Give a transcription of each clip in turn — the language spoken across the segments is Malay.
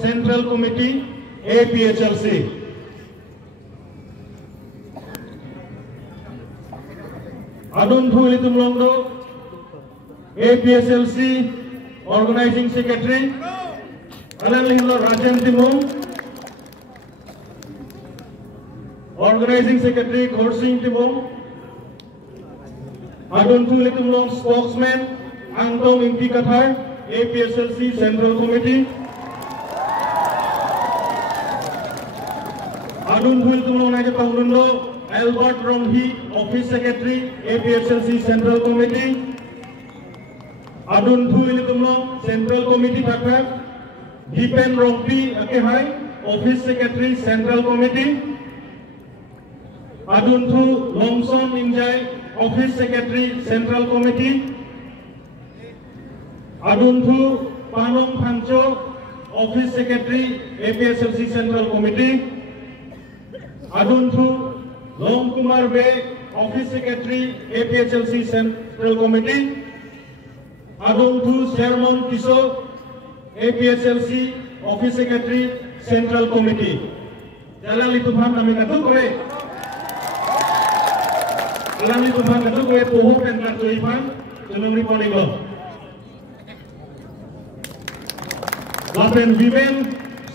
Central Committee APHLC. Adun Thu Litumlongdo APHLC Organizing Secretary. Alan Lihlo Rajan Timung Organizing Secretary Khorsing Timung. Adun Thu Litumlong Spokesman Angtong Impi Kathar APHLC Central Committee. Adun Thu Litumlong Naja Tanglundo Albert Romhi Office Secretary APHLC Central Committee. Adun Thu Litumlong Central Committee Takrak. Dipen Rompi Akehai Office Secretary Central Committee. Adun Thu Longson Injai Office Secretary Central Committee. Adun Thu Panong Pancho Office Secretary APHLC Central Committee. Adun Thu Long Kumar Bey Office Secretary APHLC Central Committee. Adun Thu Sherman Kiso APHLC Office Secretary Central Committee. Jalan Litubhan kami katuk kore. Jalan Litubhan katuk kore pohon dan katuipan jeneng riponego. Lapen Women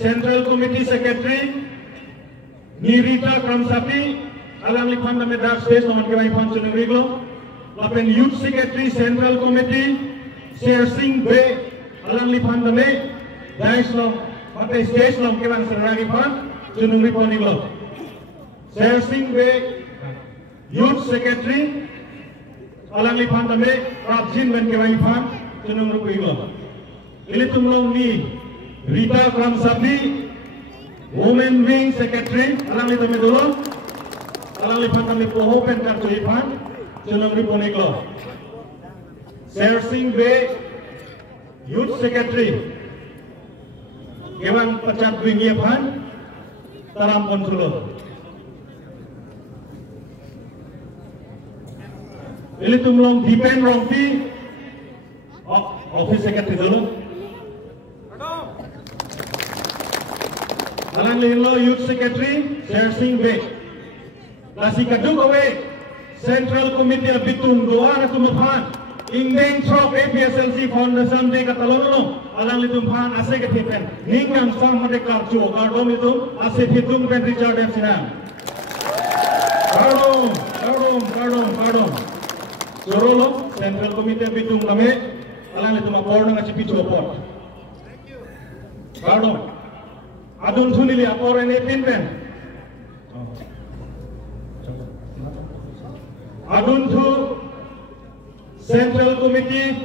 Central Committee Secretary Nirita Kramsati. Alang Lipan kami dark space nomor kewaipan jeneng rigo. Lapen Youth Secretary Central Committee Sher Singh Bey. Alang Lipan kami Dais long Mate stage long kewan seragi pan jeneng riponego. Sher Singh Bey Youth Secretary Alang Lipan kami Prabjin ben kewaipan jeneng riponego. Ini tumlong ni Rita Kramsati Women Wing Secretary Alang Lipan kami dulu. Alang Lipan kami poho pen kartu ipan jeneng riponego. Sher Singh Bey Youth Secretary Kewan pecat wingiapan Taram Konsulo. Ini tumlong Dipen Rompi Office Secretary dulu. Alang Lihlo Youth Secretary Sher Singh Bey. Lasi kaduk away Central Committee Bitung doa na tumuphan. Ingdeng Trop APHLC Foundation de Catalono Alang Litumhan ase ketipen Ningam Sam Made Karcho Kardom itu ase hitung pen Richard F. Sinang. Kardom Sorolo Central Committee Bitung kami Alang Litum apor nang acipi copot. Kardom Adun Thunili apor ene pen Adun Thu Central Committee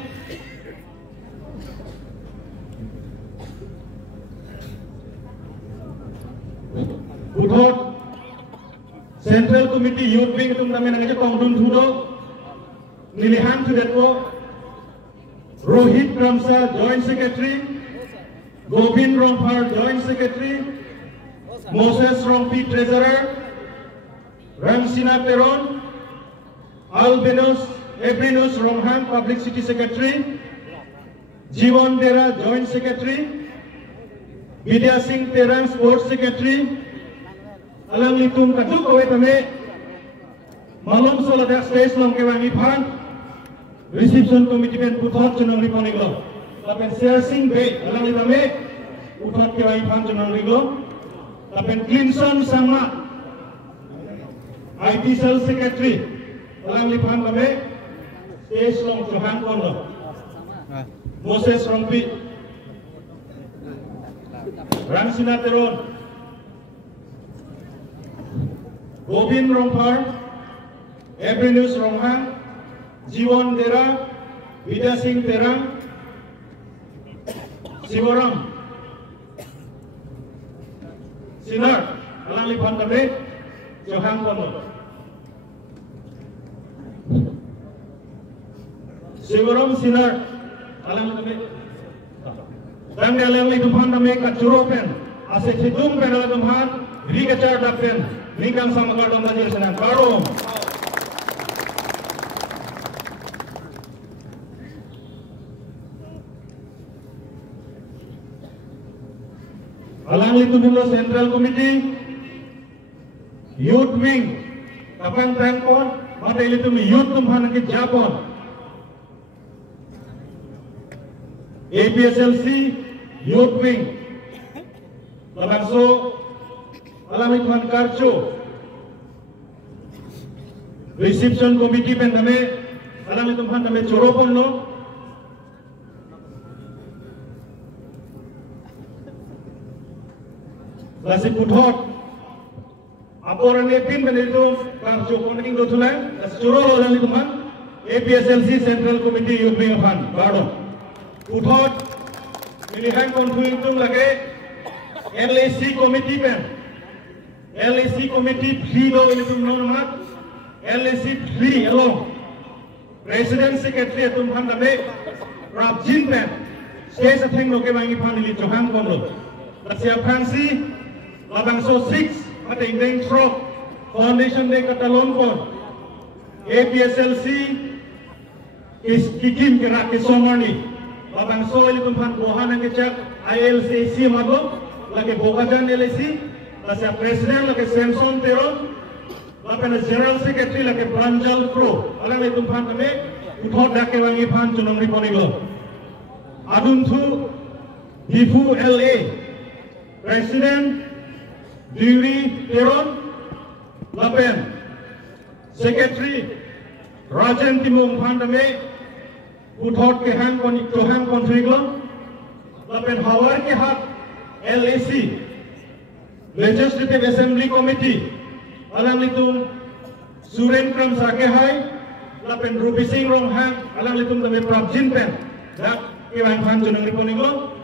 Budhot Central Committee Youth Wing itu namanya aja Tongdun Thudo Nilihan Sudetko Rohit Kramsa Joint Secretary Govind Romphar Joint Secretary Moses Rompi Treasurer Ramsina Peron Albinus Ebrinus Romhan Publicity Secretary, Jiwan Dera Joint Secretary, Vidya Singh Terang Sports Secretary, Alang Litum Katuk Awe Tame, Malum Soladak Space Long Kewangi Pan, Reception Committee Ben Putot Jenang Riponiglo, Lapen Sher Singh Bey, Alang Litame, Putot Kewangi Pan Jenang Riglo, Lapen Clinton Sama, IT Cell Secretary, Alang Lipan Tame, Stage Long Johan Kondo, Moses Rompi, Ramsina Teron, Govind Romphar, Ebrinus Romhan, Jiwan Dera, Vidya Singh Terang, Sivoram, Sinar, Alang Lipan Tame, Johan Kondo. Sivoram Sinar, Alang Tame, dan Alang Litumhan Tame Kacuropen, Ase Hitung Pen Alang Tumhan, Rikacar Dapen, Ningkam Sama Kardom Tajir Senan, Kardom. Alang litu dulu Central Committee, Youth Wing, kapang tangkon, mata litu Youth tumhan ke Japon, APSLC, Youth Wing, labangso, alang litu Karcho, Reception Committee pendame, alang litu kami Coropon lo. Lasi puthot, aporan epin benedito karjo koning do tulang, lasi curo alang litu APSLC Central Committee Youth Wing Fan, pardon. Puthot, pilihan konfliktum lagi LAC Committee pen, LAC Committee free do litu nonomat, LAC free along. President Secretary atum fan dame Rabjin pen, stage atheng loke bangi fan ili Johan kondo. Lasi afansi labangso 6 mata indeng trok foundation de katalon kon APSLC is kikim kira kisomani labangso ili tumpan rohan ang kecak ILCC mado lagi bokajan LAC lasi president lagi Samson Teron lapena general secretary lagi Pranjal Pro alang ili tumpan kami uthot dake wangi pan chunong riponiglo aduntu Hifu LA president Diri Teron, Lapen, Secretary Rajan Timung Pandame, Uthot ke hang konfiglo, Lapen Hawar ke hat LAC, Legislative Assembly Committee, alang litung Suren Kram Sakehai, Lapen Ruby Singh Rong Hang, alang litung dame Prabjin Pen, dak ke hang junang riponiglo,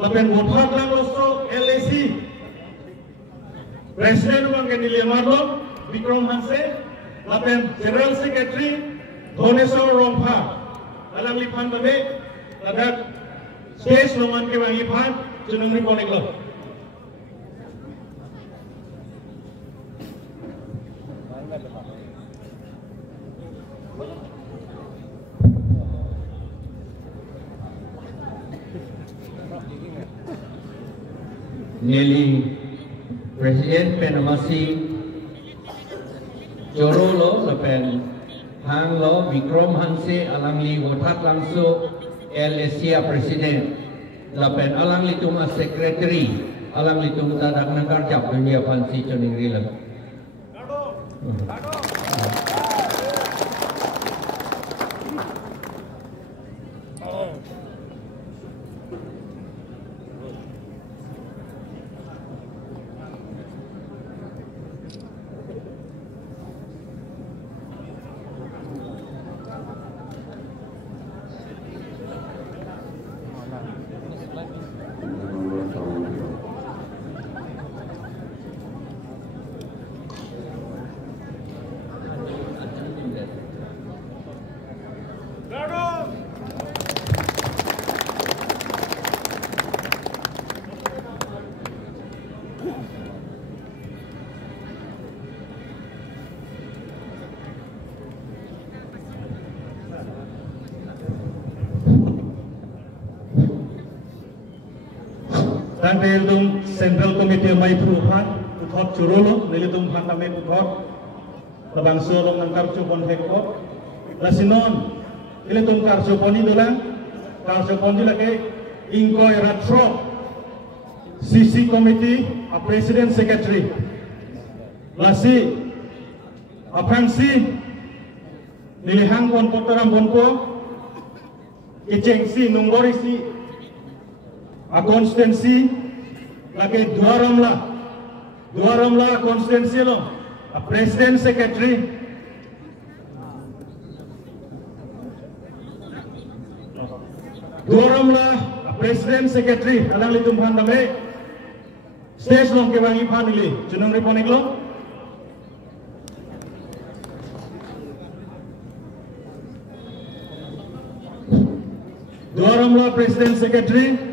Lapen Uthot lang also LAC. Presiden Bang Kenili Marlo, Vikram Hanse, Lapen General Secretary, Donesor Rongpa, alang lipan babe, ladak stage loman ke wangi pan, junung riponing lo. Neli Presiden penamasi Jorolo lapen hanglo Vikram Hanse alangli wotak langsung LSA Presiden lapen alangli tuma Secretary alangli tuma tadak nangkar jap dunia pansi coning rilang. Nelitung Central Committee mai perubahan uthot curolo nelitung pandame uthot labangso long nangkar cupon hekot lasinon nelitung karso poni dolang karso poni lagi ingkoy ratro CC Committee a President Secretary lasi apangsi nilihang kon potoram bonko icengsi nungorisi a konstituensi lagi dua ramla konstituensi lo a President Secretary dua ramla a President Secretary alang litum pandame stage long ke wangi panili junang riponing lo dua ramla President Secretary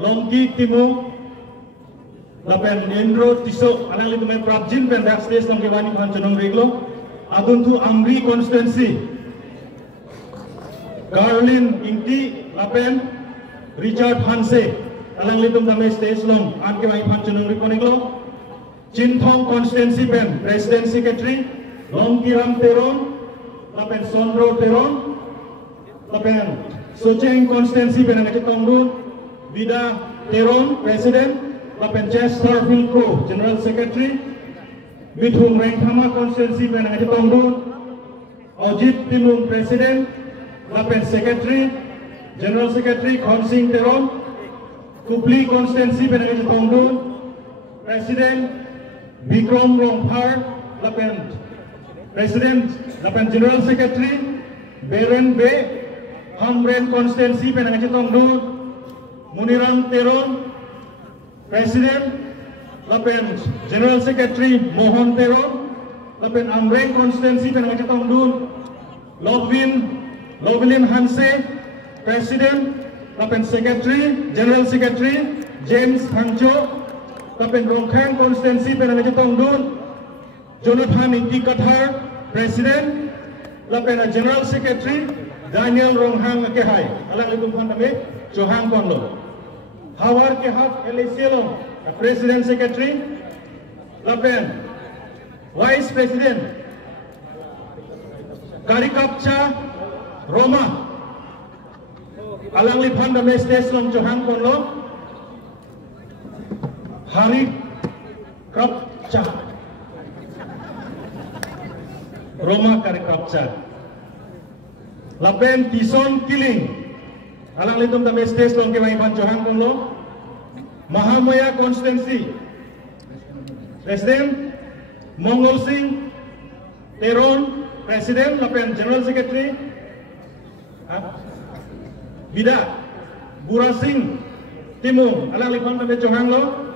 Longki Timo lapen Endro Tisok alang litu main Prabjin pendak stage long kewani panconong reglo aduntu Amri konstituensi Garlin Ingti lapen Richard Hanse alang litum dame stage long an ke mai phan chunung recording lo Chinthong constituency pen president secretary Longkiram Teron lapen Sondro Teron lapen Socheng constituency pen ang Tongdun Vida Teron president lapen Chester Philco general secretary Mithung Rengkhama constituency pen ang Tongdun Ojit Timung president lapen secretary general secretary Khonsing Teron Kupli constituency pen ang Tongdun president Vikram Rongphar lapen president lapen general secretary Beren Be Hamren constituency pen ang Tongdun Muniram Teron president lapen general secretary Mohon Teron lapen Amreng constituency pen ang Tongdun Lovelin Hanse president lapen secretary general secretary James Hangcho lapen Rongkhang constituency pen ang Tongdun Jonathan Inti Kathar president lapen general secretary Daniel Ronghang Kehay alang litum pandame Johang Konlo Hawar Kehak Eliselong president secretary lapen vice president Karikapcha Roma alang litum pandame Steslong Johang Konlo Hari Kapcha Roma Kari Kapcha lapen Tison Kiling alang litum tambe stage long ke mai pan Johang Konglo Mahamaya constituency president Mongol Singh Teron president lapen general secretary Vida Bura Singh Timung alang litum tambe Johang Lo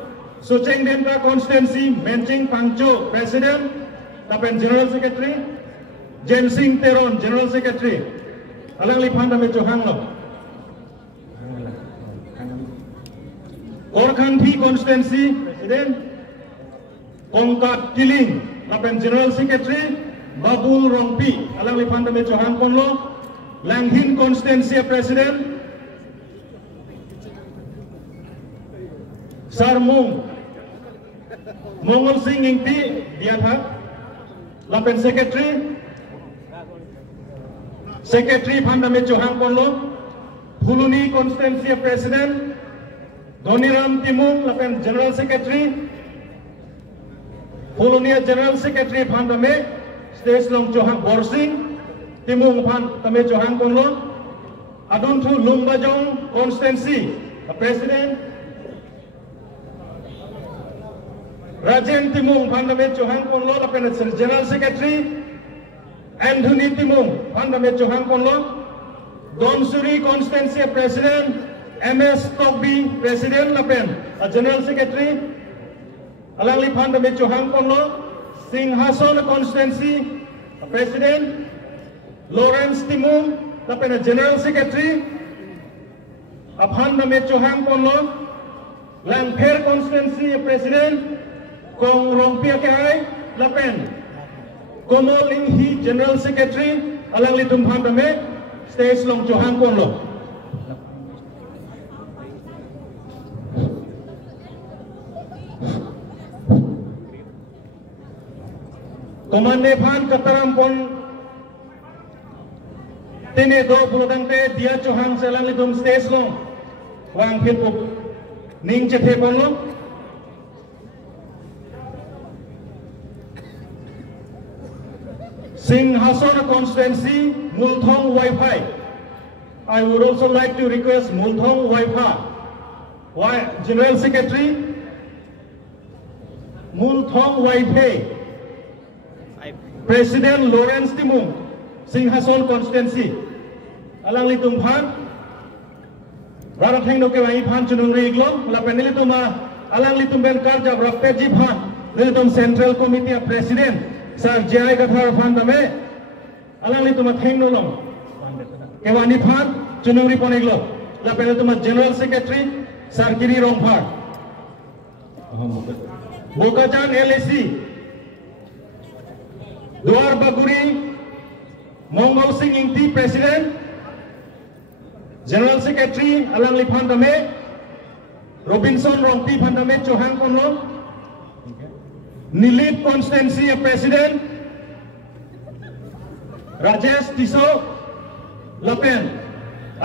Socheng Denta constituency Menching Pangcho president lapen general secretary James Singh Teron general secretary alang lipan dame Johang Lo Korkhanthi constituency president Kongkat Kiling lapen general secretary Babul Rongpi alang lipan dame Johang Konlo Langhin constituency president Sarmung Mongol Singh Ingti Diatha lapen secretary Pandame Johang Konlo Phuluni constituency president Dhoniram Timung lapen general secretary Phuluni general secretary Pandame stage long Johang Borsing Timung Pandame Johang Konlo Aduntu Lumbajong constituency president Rajen Timung Pandame Johang Konlo lapen general secretary Anthony Timung Pandame Johang Konlo Donsuri constituency president MS Togbi president lapen general secretary Alangli Pandame Johang Konlo Singhason constituency president Lawrence Timung lapen general secretary Pandame Johang Konlo Langpher constituency president Kong Rongpia Kehay lapen Komo Linghi general secretary alang litum Pandame stage long Johang Konlo Komande Pan Kataram Pon Tene do Bulodangte Dia Johang selang litum stage long Wang Philpup Ning Chethe Konlo Singhason constituency Multhong Wi-Fi. I would also like to request Multhong Wi-Fi General Secretary Multhong Wi-Fi President Lawrence Timung Singhason constituency alang litum phan Barat heng doke wai phan chunung riglo lapen litum alang litum ben karja brakpeji phan litum Central Committee President Sir Jai Gathar Pandame alang litum heng nolong kewani phan chunung ri poneglo lapen litum General Secretary Sir Kiri Rongphar Bokajan LAC Duar Baguri Mongol Singh Ingti President General Secretary Alang Lipan Dame Robinson Rongpi Pandame Johang Konlo, Nilip Constancy President, Rajesh Tiso Lapen,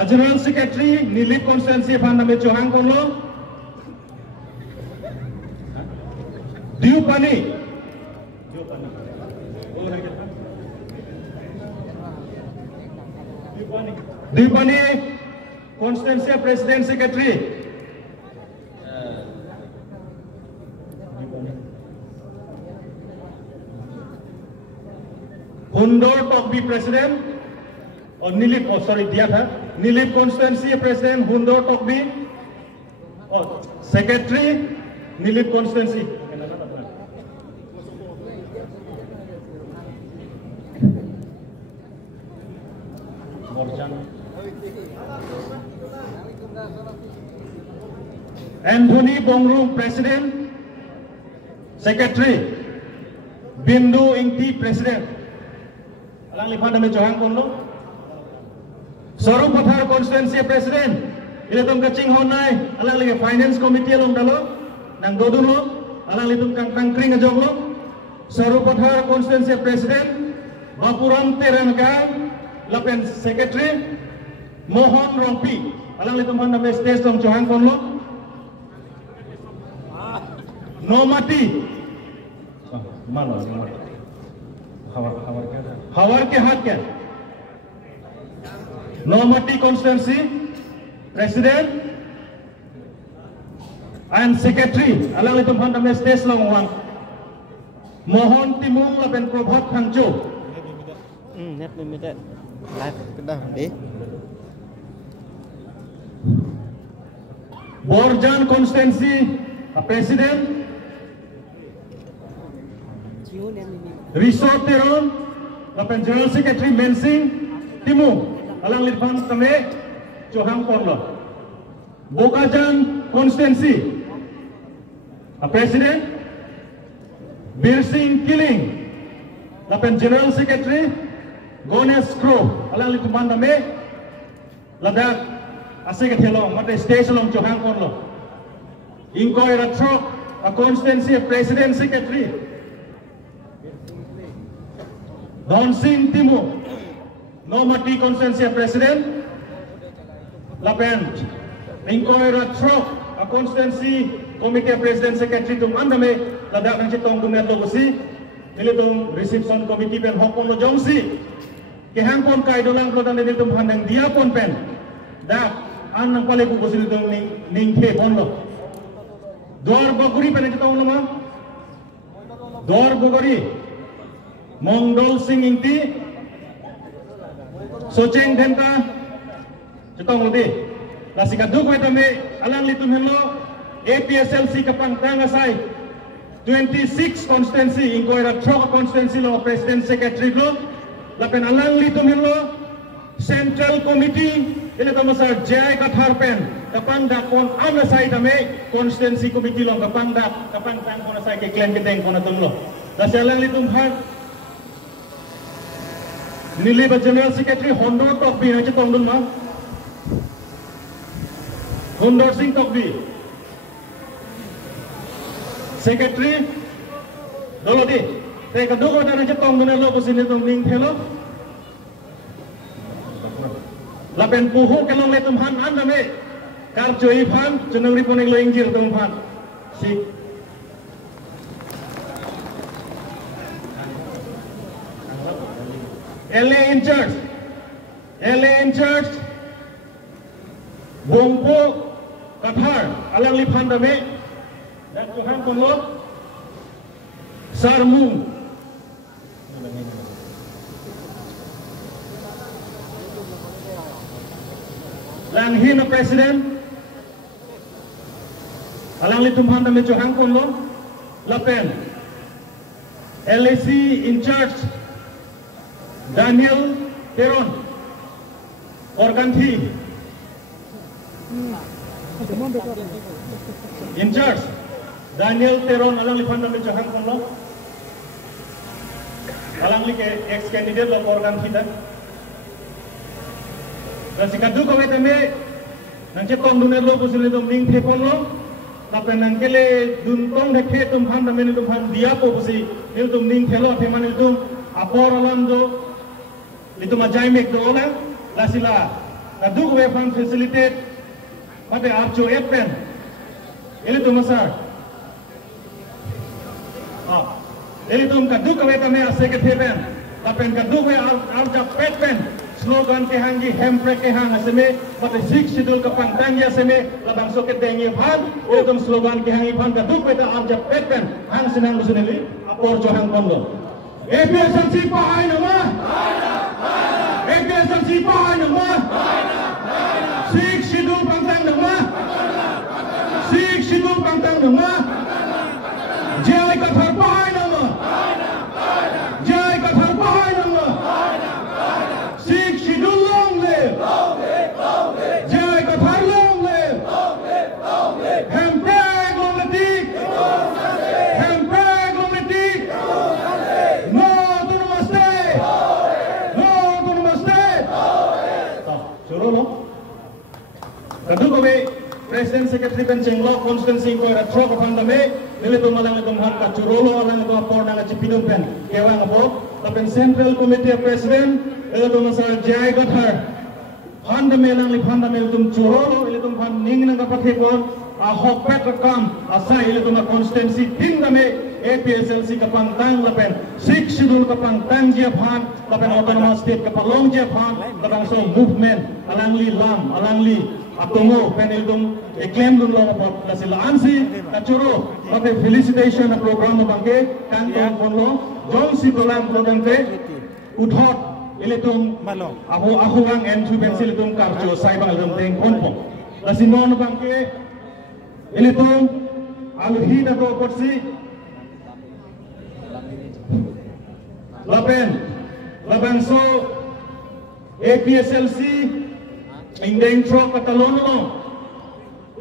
General Secretary Nilip Constancy Pandame Johang Konlo, Diupani, Constancy President Secretary. Hundor Tokbi President, or Nilip, oh sorry, Diatha, Nilip Constancy President, Hundor Tokbi, oh, Secretary, Nilip Constancy. Anthony Bongrung President, Secretary, Bindu Ingti President. Alang lipan dami Johang Konlo. Sorum Pathar Constituency President, ilatung kacing honai, alang lagi Finance Committee along dalo, nang dodun lo, alang litung kang tangkring ajong lo. Sorum Pathar Constituency President, Bapuram Terangan, Lapen Secretary, Mohon Rongpi, alang litung dami stage tong Johang Konlo. Nomati, malas, Hawar ke hat ke, Nomati Constituency President and Secretary, alang litum han dami stage long wang, Mohon Timung Lapen Prabhat Thangjo. Net limited, live kedah di. Borjan Constituency President. Resort Teron, Lapan General Secretary Mensing Timu, alang litban kami Johang Konlo. Bokajan Constituency, President Birsing Kiling, Lapan General Secretary Gones Crow, alang litban kami Ladak Asik Helong, mate station long Johang Konlo. Ingkoy Ratrok, Constituency President Secretary Donsing Timu, Nomati Constituency President, Lapen, Ingkoy Ratrok, Constituency Committee President Secretary tung andame, ladak ng citong dumet logosi, nilitong Reception Committee pen hokon lo jongsi, kehangpon kay dolang klotan nilitong handang diapon pen, dak anang pale kukusi nilitong ningke ponlo. Dor Bogori pen citong lama, Dor Bogori, Mongdol Singh Ingti, Socheng Denta, Cetong Ludi, Lasikaduk Wetame, Alang Litum Hello, APSLC Kapang Tangasai, 26 Constituency, Inkoira Trok Constituency Law President Secretary Law, Lapen Alang Litum Hello, Central Committee, Ilatam Masar Jai Kathar Pen, Kapang Dakon Amnasai Tame, Constituency Committee Law, Kapang Dak, Kapang Tang Konasai Keklen Kiteng Konatung Law. Lasalang Litum Har, Nilip General Secretary Hondor Tokbi na citong dun ma, Hondor Singh Tokbi, Secretary Dolodi, teka duko na citong dun na lo kusin itong ning hello, Lapen puhu kelong letum han andame, kar joy pan, cenang riponing lo ingjir tum pan, si. LA in church, Bongpo, Kathar, alang lipan dame, dan Tuhan Konlo, Sarmung, Langhin President, alang lipan dame Tuhan Konlo, Lapen, LAC in church, Daniel Teron, Organthi, in charge, Daniel Teron, alang lipan dami Johang Konlo, alang li ex-candidate lo Organthi dan, sikadu ko wetame, nang citong duner lo pusin itong ning tepon lo, lapen nangkele duntong dekhe tum phan damen tum phan dia po busi il tum ning thelo theman il tum apor alando itu majai mek do olang lasila kaduk we phan facilitate mate archo epen ele tum masar ele tum kaduk we tame ase ke thepen lapen kaduk we arja petpen slogan ke hangi hemprek ke hang aseme mate sik sidul ke pangtang ya aseme labang soket dengi phan ele tum slogan ke hangi phan kaduk we ta arja petpen hang sinang lusuneli apor jo hang kongo APSMC pahay nama APSMC pahay nama sik sidul pangtang nama sik sidul pangtang nama jai kathar pahay nama jai kathar pahay nama sik sidul long live jai kathar long live hempreg long letik hempreg long letik no to namaste choro lo kaduk kami Presiden Sekretari Penceng Lo Konstitusi ko ra tro kapang dame nile to malang to han ka churolo alang to apor na chipidum pen kewang apo lapen Central Committee President nile to masar jai gathar han dame lang li han dame tum churolo ile tum han ning nang kapathe kon a hok pet kam asa ile to ma constituency tin dame APSLC kapang tang lapen sik sidul kapang tang dia phan lapen autonomous state kapalong dia phan labang so movement alang li lam alang li atungo panel dum claim dum lo apa lasila ansi kachuro tapi felicitation program bangke kan tong konlo jong si dolam program te uthot iletum aho ang entry pencil tum karjo sai bang dum teng konpo lasinon bangke iletum alhi da ko porsi lapen labangso APSLC Indeng tro Catalonia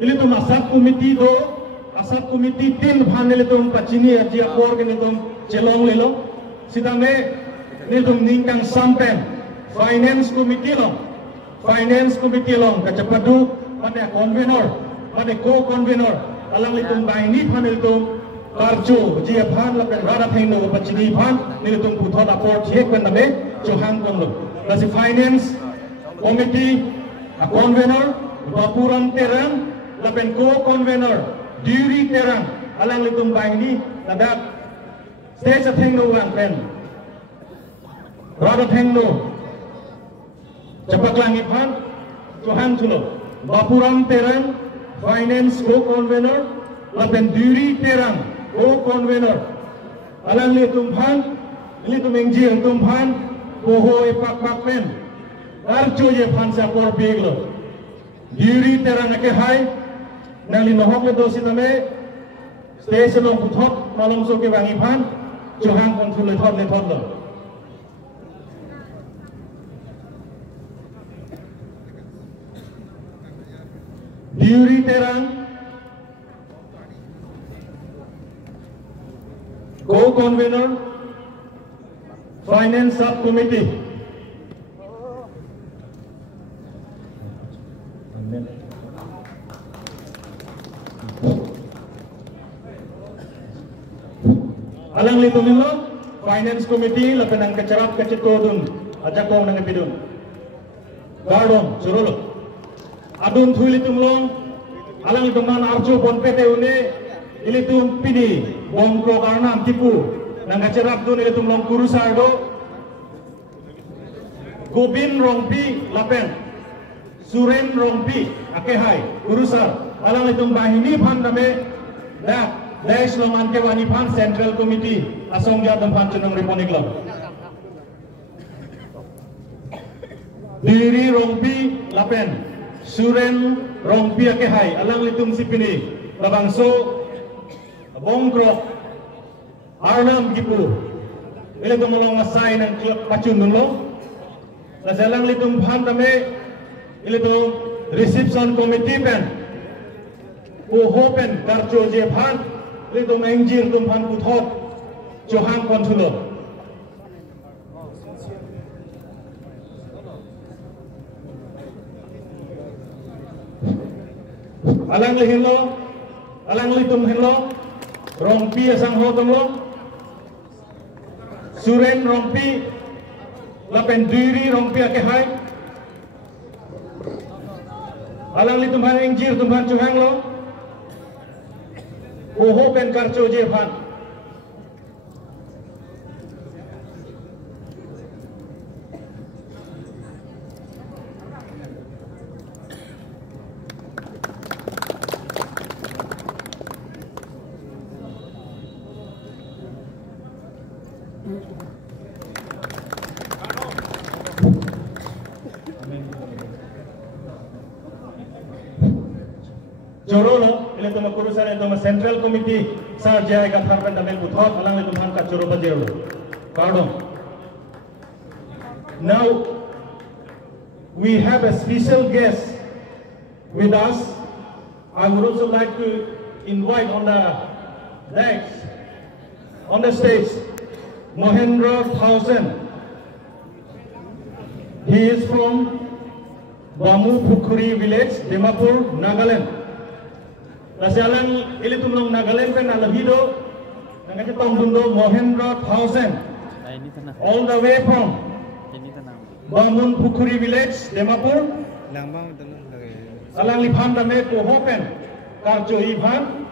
ile to asat committee tin bhan ile to pachini aji apor ke to chelong lelo sidame ne to ningkang sampen finance committee long kachapadu mate convener mate co-convener alang ile to baini bhan ile to karjo ji bhan la pen rada thaino pachini bhan ile to puthon apor thek pen dame johang konlo lasi finance committee a convener bapuram terang lapen co-convener duri terang alang litum baini tadak stage athengno wang pen rada thengno chapak langi phan johan chulo bapuram terang finance co-convener lapen duri terang co-convener alang litum phan litum engjir tum phan poho epak pen Arjo ye phansa por biglo diri terang ke hai nali nohok le dosi tame station of thot malom so ke bangi phan johang kon thule thot lo diri terang co-convener finance subcommittee alang litung nilo finance committee lapenang kecerap kecetodun aja kong nang pidun gardon surolo adun thui litung long alang litung man arjo bon pete une ilitung pidi bom ko karnam tipu nang kecerap dun ilitung long kurusardo gobin rongpi lapen suren rongpi akehai kurusar alang litung bahini phan dame dak Dais loman ke wani phan Central Committee asong jadam phan chunang riponik lo diri rongpi lapen suren rongpi akehai alang litung sipini labangso bongkro arnam gipu ile to molong masai nang pacun lo lasalang litung phan dame ile to reception committee pen hopen karjo je phan le dom engjir dum phan puthot johang kon thulo alang lehilo alang litum hello rompi asang ho tonglo Suren rompi lapen diri rompi ake hai alang litum han ingjir tumhan chuhang lo oho pen karcho je phan Jorolo, ini tu makurusan itu Central Committee sahaja yang katakan dalam buthot, alang itu mahan kacoro bajero. Pardon. Now we have a special guest with us. I would also like to invite on the next on the stage Mohendra Thausen. He is from Bamu Pukhuri village, Dimapur, Nagaland. Nasialang ili tumlong Nagaland pen alahido nangati tongdundo Mohendra Thausen. All the way from Bamun Pukhuri village, Dimapur. Alang liphan dame ko hopen karjo ibhan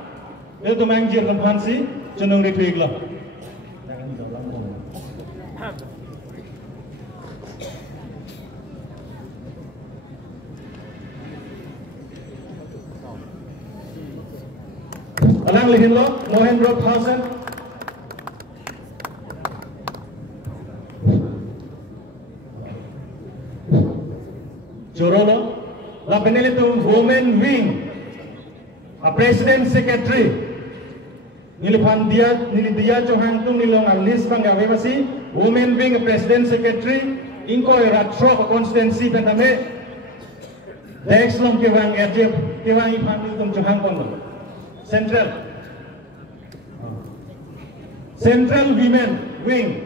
itu tumangjir lampan si cenung rituigla. Alang lihin lo Mohendra Thausen. Jorolo la penelito women wing a president secretary nilipan dia Johan tu nilong alis bang gawe masih women wing a president secretary inko ratro constituency pendame dex long kewang erje kewang ipan tu Johan kon Central Women Wing.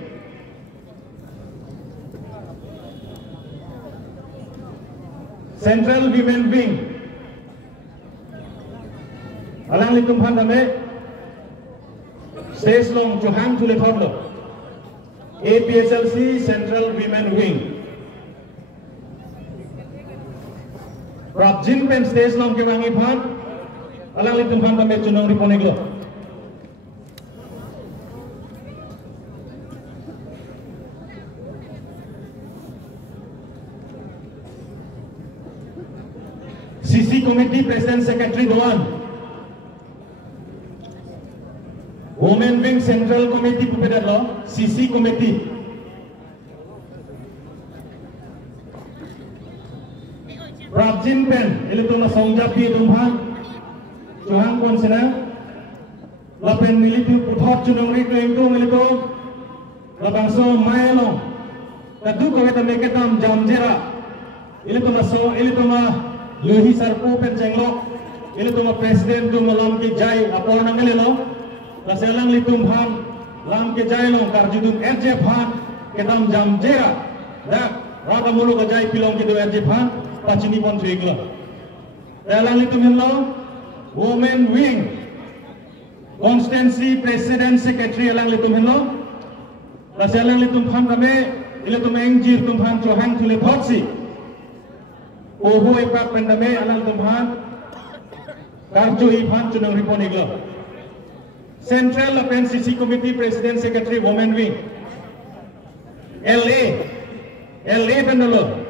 Central Women Wing. Alang litum pandame stage long Johan tule thoblo. APSLC Central Women Wing. Prabjin pen stage long kewangi pan. Alang litum pandame chunong riponeglo. CC Committee President Secretary Doan, Women Wing Central Committee Pupedat Law, CC Committee, Prabjin Pen, itu na songjapi tumhan, Johan Konsena, lapen militu puthot chunong ri itu militu, labangso maelo, tadu kaweta meketam jamjera, itu na Luhi Sarpo pen cenglo, ini tu ma presiden tu malam ke jai apa orang ngelih lo, laselang litum ham, lam ke jai lo karjudum RJ Phan, ketam jam jera, dak rata mulu ke jai pilong ke tu RJ Phan, pacini pon tuiglo. Laselang litum lo, women wing, constituency president secretary alang litum lo, laselang litum ham kami, ini tu mengjir tum ham Johan tule thotsi. Oho ipak pendame alang tumhan karjo iphan chunang riponiglo. Central Apen CC Committee President Secretary Women Wing. LA pendolo.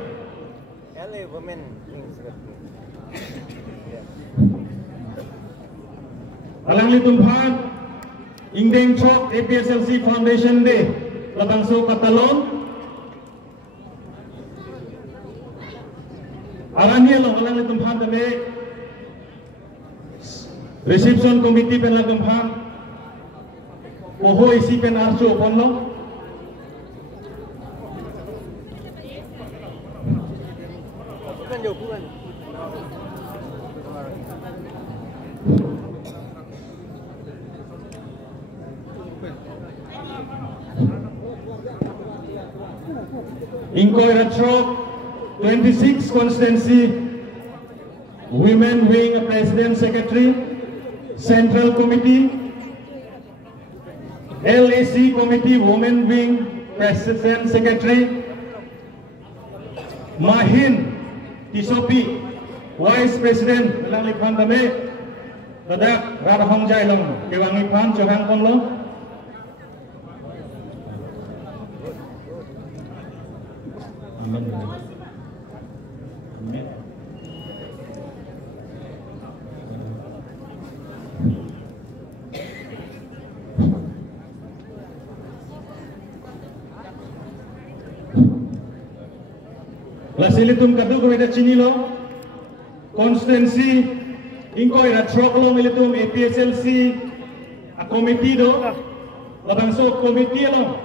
LA Women Wing Secretary. Alang litumhan Ingdeng Chok APSLC Foundation Day labangso katalon. Aranya lo alang litum ham dame reception committee pen lagam ham oho isi pen archo pon lo Ingkoi ratro 26 constituency Women Wing President Secretary Central Committee, LAC Committee Women Wing President Secretary, Mahin Tisopi Vice President Lang Liphan Dame, Dadak Radhong Jailong, Kewang Liphan Johang Konglo. Lasilitum kadu ko ida chinilo constituency ingko ida troklo militum APSLC a committee do labangso committee lo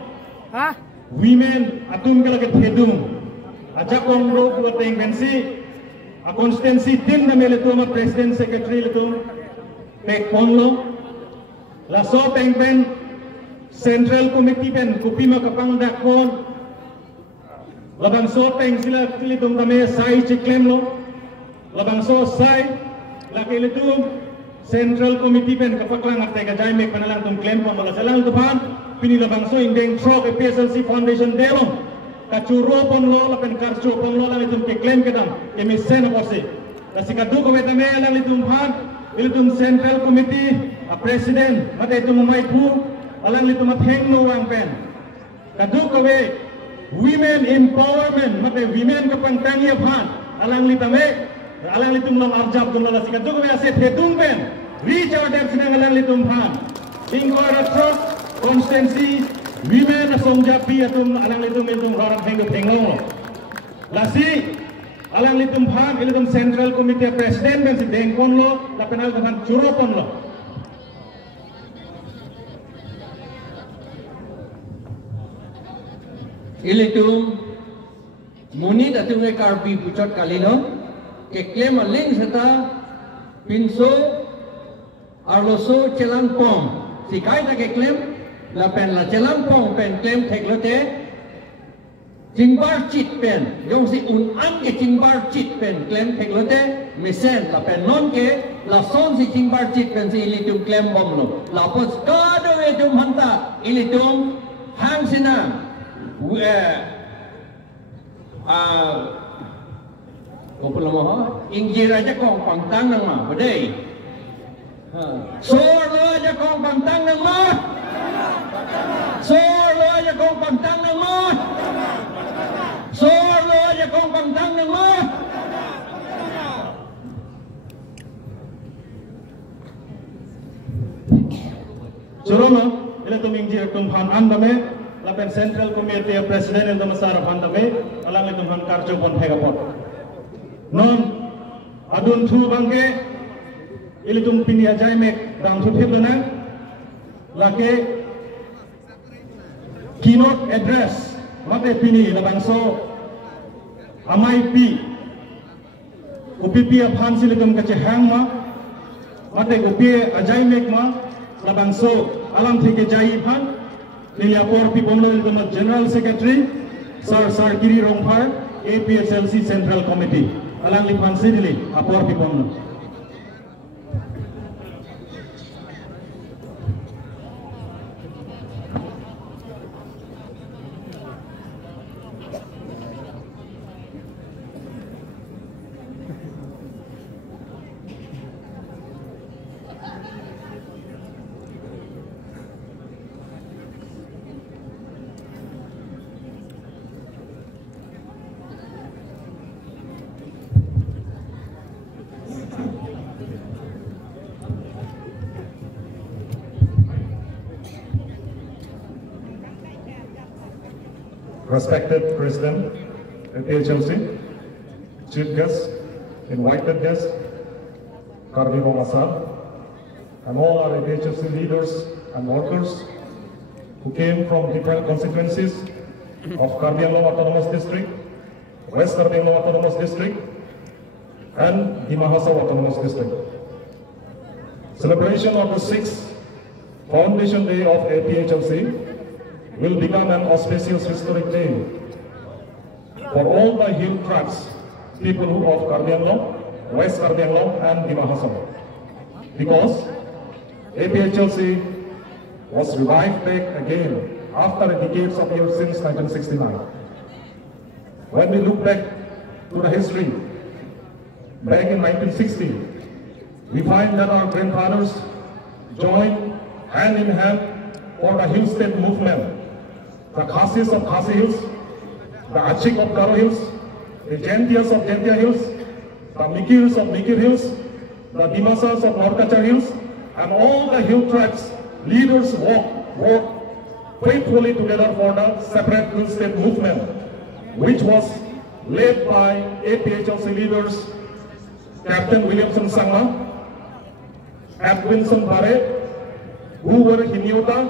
women atum kala ke thedum aja kongro ko tengensi a constituency tin na militum president secretary litum pek ponglo laso pengpen central committee pen kupima kapang dakon labang so teng sila kilitum kami sai ciklem lo labang so sai laki litum central committee pen kapaklang at tega jay mek panalang tum claim pa mala salang tupan pini labang so indeng trok PSLC foundation delong kacuro pon lo lapen karcho pon lo lang litum ke claim kedam kemi sen apose kasi kadu ko betame lang litum han litum central committee a president mate tum mai pu alang litum atheng no wang pen kadu ko be women empowerment mate women ka pangtangi aphan alang litame alang litum lam arjab dum la sikat dum aset hetung pen reach out and sinang alang litum phan ingkora trust constancy women asong japi atum alang litum itum rarap heng penglo lasi alang litum phan ilitum central committee president ben si dengkon lo la penal kan churopon lo Ilitum muni datung ke karpi pucot kalino ke klaim aling serta pinso arloso celampong si kai na ke klaim la pen la celampong pen klaim teklote jingbar chit pen yong si an ke jingbar chit pen klaim teklote mesen la pen non ke la son si jingbar chit pen si ilitum klaim bom lo la pos kado etum hanta ilitum hang sinang kau perlu mahu injir aja kau pantang nang mah, bedai. Sor lo aja kau pantang nang mah, sor lo aja kau pantang nang mah, sor lo aja kau pantang nang mah. Surono, ila tumingjir tumhan andame. Lapen Central Committee President yang temasar pandame alang itu karjo pon hegapot non adun thu bangke ilitum pini ajai mek dang thu thep dona lake keynote address mate pini labangso amai pi upipi aphan silitum kache hang ma mate upi ajai mek ma labangso alam thike jai phan Niliapor Pipomlo General Secretary Sir Kiri Rongphar APSLC Central Committee Alang Liphan Sidili Apor Pipomlo Respected President, APHLC, Chief Guest, invited guests, Karbi Masar, and all our APHLC leaders and workers who came from different constituencies of Karbi Anglong Autonomous District, West Karbi Anglong Autonomous District, and Dima Hasao Autonomous District. Celebration of the 6th Foundation Day of APHLC will become an auspicious historic day for all the hill tribes, people of Karbi Anglong, West Karbi Anglong, and Dima Hasao. Because APHLC was revived back again after decades of years since 1969. When we look back to the history, back in 1960, we find that our grandfathers joined hand in hand for the Hill State movement. The Khasis of Khasi Hills, the Achik of Garo Hills, the Jaintias of Jaintia Hills, the Mikirs of Mikir Hills, the Dimasas of North Kachar Hills, and all the hill tribes leaders worked faithfully together for the separate Hill State movement, which was led by APHLC leaders Captain Williamson Sangma, Edwinson Bare, who were Hiniuta,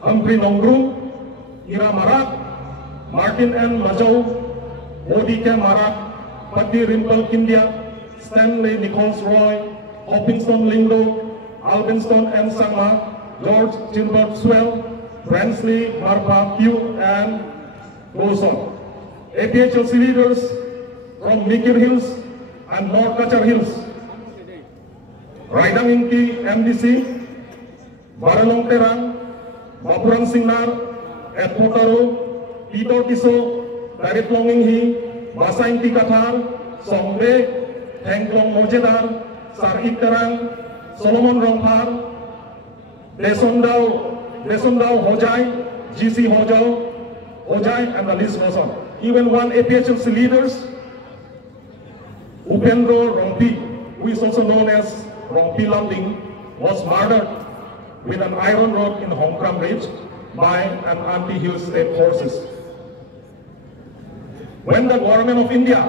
Humphrey Nongrum, Ira Marak, Martin N. Majau, Odike Marak, Patti Rimple Kindia, Stanley Nichols Roy, Hoppingston Lindo, Albinston M. Sangma, George Gilbert Swell, Bransley Marpa Q, and goes on. APHLC leaders from Mikir Hills and North Kachar Hills, Raidang Inki MDC, Baralong Terang, Bapuran Singnar, Ed Potaro, Tito Tiso, Darit Longinghi, Basa Inti Kathar, Songbe, Hengklong Mojedar, Sarik Terang, Solomon Romphar, Desondao Hojai, GC Hojai, and the list goes on. Even one APHLC leaders, Upendro Rompi, who is also known as Rompi Landing, was murdered with an iron rod in Hongkram Ridge by an anti-Hill State forces. When the government of India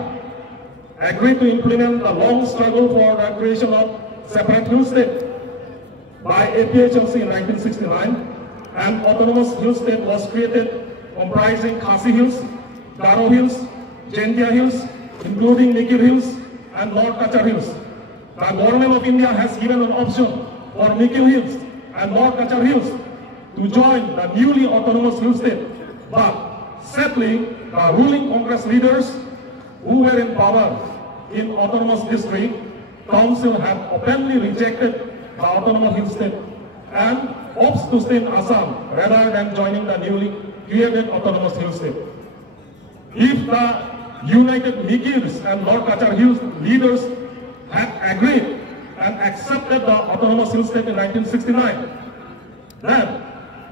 agreed to implement the long struggle for the creation of separate Hill State by APHLC in 1969, an autonomous Hill State was created comprising Khasi Hills, Garo Hills, Jaintia Hills, including Mikir Hills and North Kachar Hills. The government of India has given an option for Mikir Hills and North Kachar Hills to join the newly autonomous Hill State. But sadly, the ruling Congress leaders who were in power in autonomous district council have openly rejected the autonomous Hill State and opts to stay in Assam rather than joining the newly created autonomous Hill State. If the United Mikirs and North Kachar Hills leaders had agreed and accepted the autonomous Hill State in 1969, then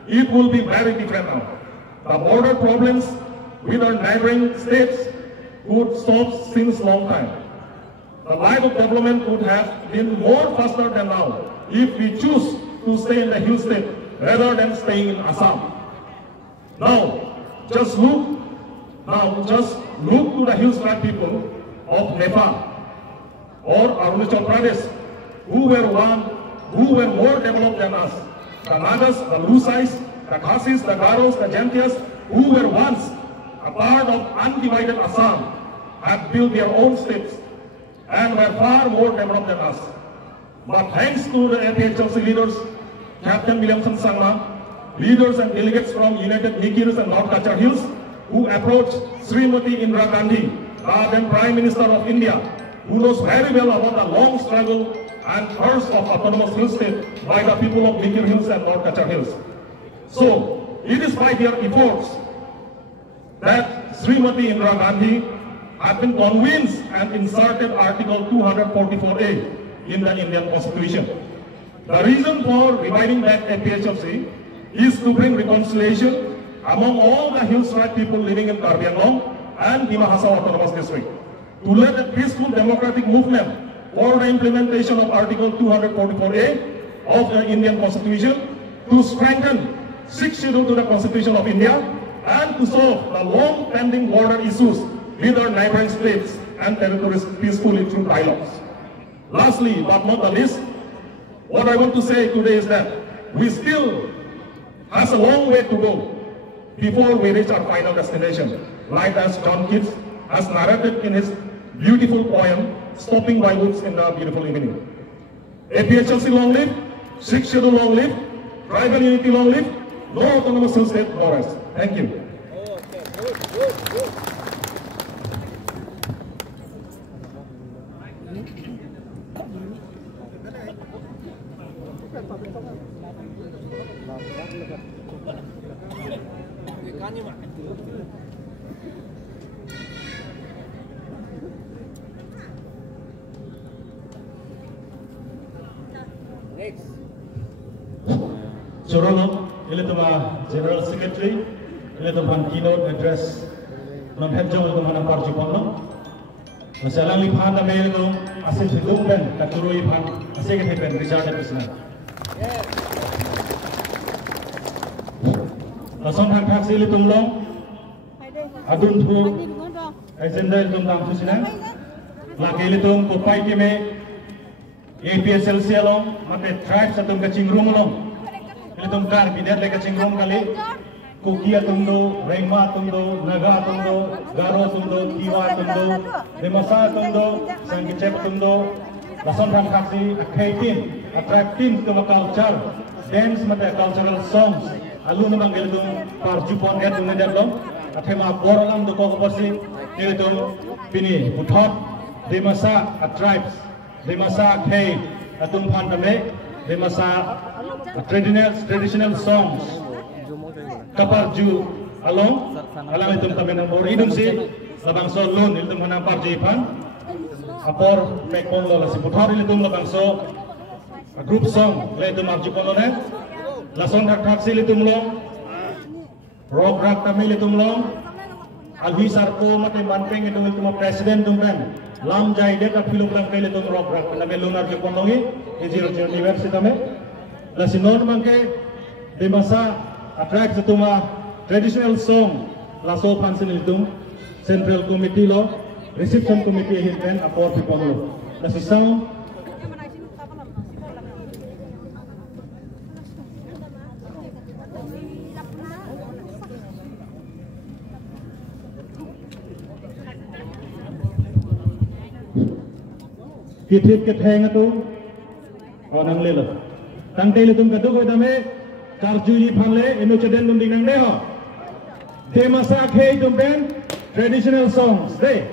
it will be very different now. The border problems with our neighboring states would stop since long time. The life of development would have been more faster than now if we choose to stay in the Hill State rather than staying in Assam. Now, just look to the Hill Tribe people of Nepal or Arunachal Pradesh, who were more developed than us. The Nagas, the Lusais, the Khasis, the Garos, the Jaintias, who were once a part of undivided Assam, have built their own states and were far more developed than us. But thanks to the APHLC leaders, Captain Williamson Sangma, leaders and delegates from United Mikirs and North Kachar Hills, who approached Srimati Indira Gandhi, then Prime Minister of India, who knows very well about the long struggle and thirst of autonomous Hill State by the people of Mikir Hills and North Kachar Hills. So, it is by their efforts that Srimati Indira Gandhi had been convinced and inserted Article 244A in the Indian Constitution. The reason for reviving back APHLC is to bring reconciliation among all the Hill Tribe people living in Karbi Anglong and Dima Hasao Autonomous District, to lead a peaceful democratic movement for the implementation of Article 244A of the Indian Constitution, to strengthen 6th Schedule to the Constitution of India, and to solve the long-pending border issues with our neighboring states and territories peacefully through dialogues. Lastly, but not the least, what I want to say today is that we still have a long way to go before we reach our final destination, like as John Keats has narrated in his beautiful poem, Stopping by Woods in the Beautiful Evening. APHLC long live, 6th Schedule long live, tribal unity long live, no autonomous Hill State for us. Thank you. Okay, good. Chorolo, ile tuma General Secretary, ile tuma keynote address, non hejong ile tuma nampar jupono. Masalang lipan na mail ko, asin hidup ben, katuro lipan, asin kita ben Richard Episna. Lason hak hak sili tumlong, adun tu, agenda ile tum tam susina, laki ile tum kopai kime, APSL selong, mate tribe sa tum kacingrum long. Tum kar bidat le kacingrom kali Kukia tundo, Rengma tundo, Naga tundo, Garo tundo, Tiwa tundo, Demasa tundo, Sangkicep tundo, Lason Ram Kaksi, Akaitin, attract teams ke culture, dance mata cultural songs, alu namang giltum parjupon et tunai dalam, athema borolam do ko persi, giltum pini uthot, Demasa tribes, Demasa Akai, atum pandame, Demasa traditional songs kaparju along alam itu kami nang bor idung si labang so lun itu manang parju ipan apor pekon lo si puthar itu labang so group song le itu marju kono ne lason hak hak sil itu mlong rock rock kami itu mlong alwi sarko mate manpeng itu presiden tumben lam jai de ka film lang kele itu rock rock na melunar ke konongi ejiro university me la sinon mangke di masa attract setuma traditional song la so pansin itu central committee lo reception committee hinten apor people lo la si song kitip ketheng itu onang lelo tang tele tum kadu ko dame Karjuji Phanle, inu ceden lunding nang deho. De masa khei tum ben traditional songs de.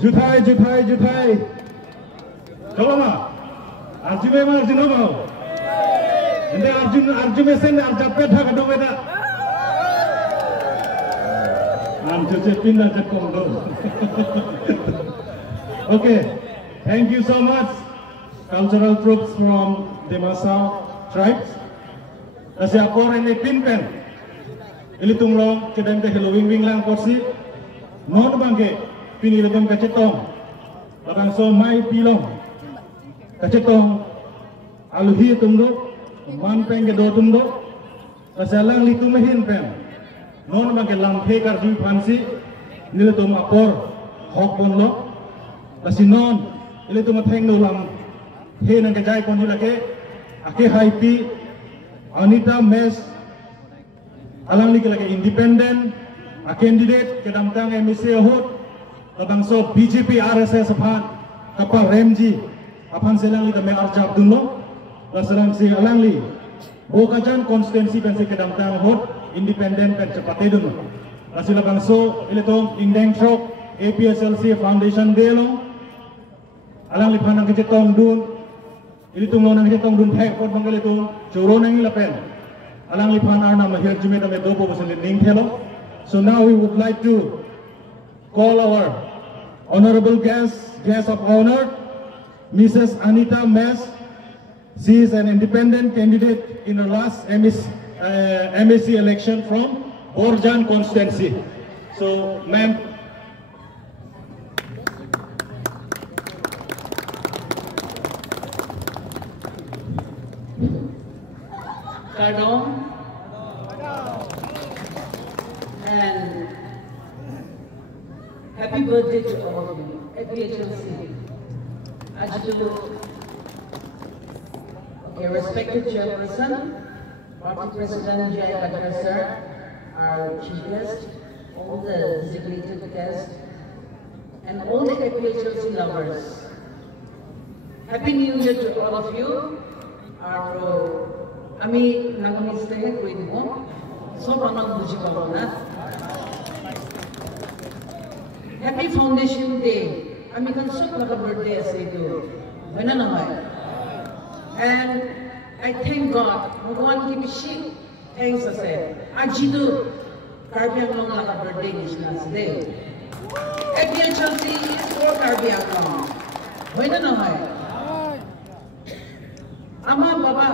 Juthai. Kalau mah, Arjun memang Arjun mau. Ini Arjun mesen Arjun peta kadang beda. Arjun pindah je kondo. Okay, thank you so much, cultural troops from the Masa tribes. Kasi ako rin ay pinpen. Ili tunglong kedem ke wing lang porsi. Non bangke pinilagam kacetong. Bakang so mai pilong. Kacetong aluhi tumdo, man peng ke do tumdo. Kasi lang litumahin pen. Non bangke lang pekar ju pansi. Nila tum apor hok bonlo. Kasi non ili tumateng no lang he nang kajay kon lagi. Ake haipi Anita Mes alang lagi independent a candidate ke damtang MSC hut tabang so BJP RSS aphan kapal Remji aphan selang li kami arjab dunlo lasalang si alang li bokajan konstituensi pensi ke damtang hut independent pen cepate dunlo lasila bang so ilitong indeng shok APSLC Foundation delo alang li phanang kecetong dun ilitong lo nang kecetong dun thek pot banggal itu choro nang ilapen alang li phan arna mahir jume tame dopo bosan ning thelo. So now we would like to call our honorable guest of honor, Mrs. Anita Mes. She is an independent candidate in her last MSC election from Borjan constituency. So, ma'am. Pardon. And happy birthday to all of you at PHLC. Okay, respected chairperson, party president Jai Katar sir, our chief guest, all the designated guests, and all the PHLC lovers. Happy New Year to all of you. Ami nangonistay ko mo. So panang buji na. Happy Foundation Day. Ami kan sok laga birthday as ito. Wala na hai. And I thank God. Bhagwan ki bishi thanks ase. Ajidu Karbiang long laga birthday nishna today. PHLC is for Karbiang long. Wala na hai. Ama baba,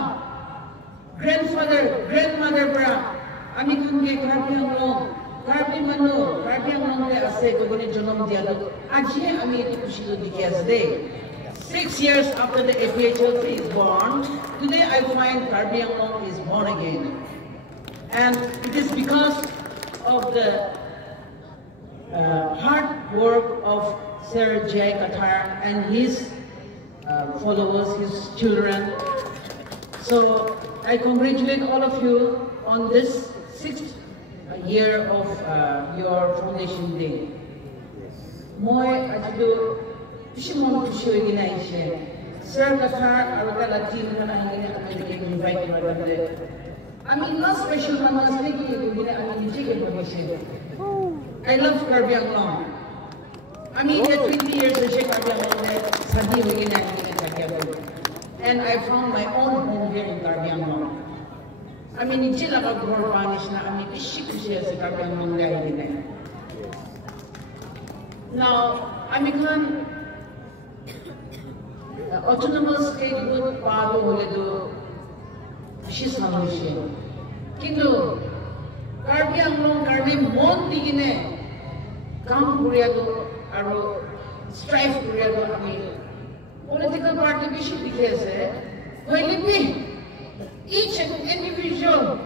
grandfather, grandmother bra. Ami kan ke Karbiang long. Karbiang long le ase ko gini jonom dia lo. Aji ami ito kushilo dikias day. 6 years after the APHLC is born, today I find Karbiang long is born again. And it is because of the hard work of Sir Jai Katar and his followers, his children. So I congratulate all of you on this 6th year of your foundation day. Moi ajudo bishimon kushoy ginaishe. Sir Katar arukala team na hangin na kami invite mo bande. I mean, not special naman sa lagi gina amin jige permission. I love Karbiang long. I mean, the 20 years na siya Karbiang long na sandi mo gina and I found my own home here in Karbiang long. I mean, hindi lang mag-punish na kami kushi-kushi sa Karbiang long dahil na. Now, I mean, autonomous state would pado hole do she's solution. Kindu Karbiang long Karbi mon digine kam kuriya do aro strife kuriya do kami political party bishi dikese hoilipi each and individual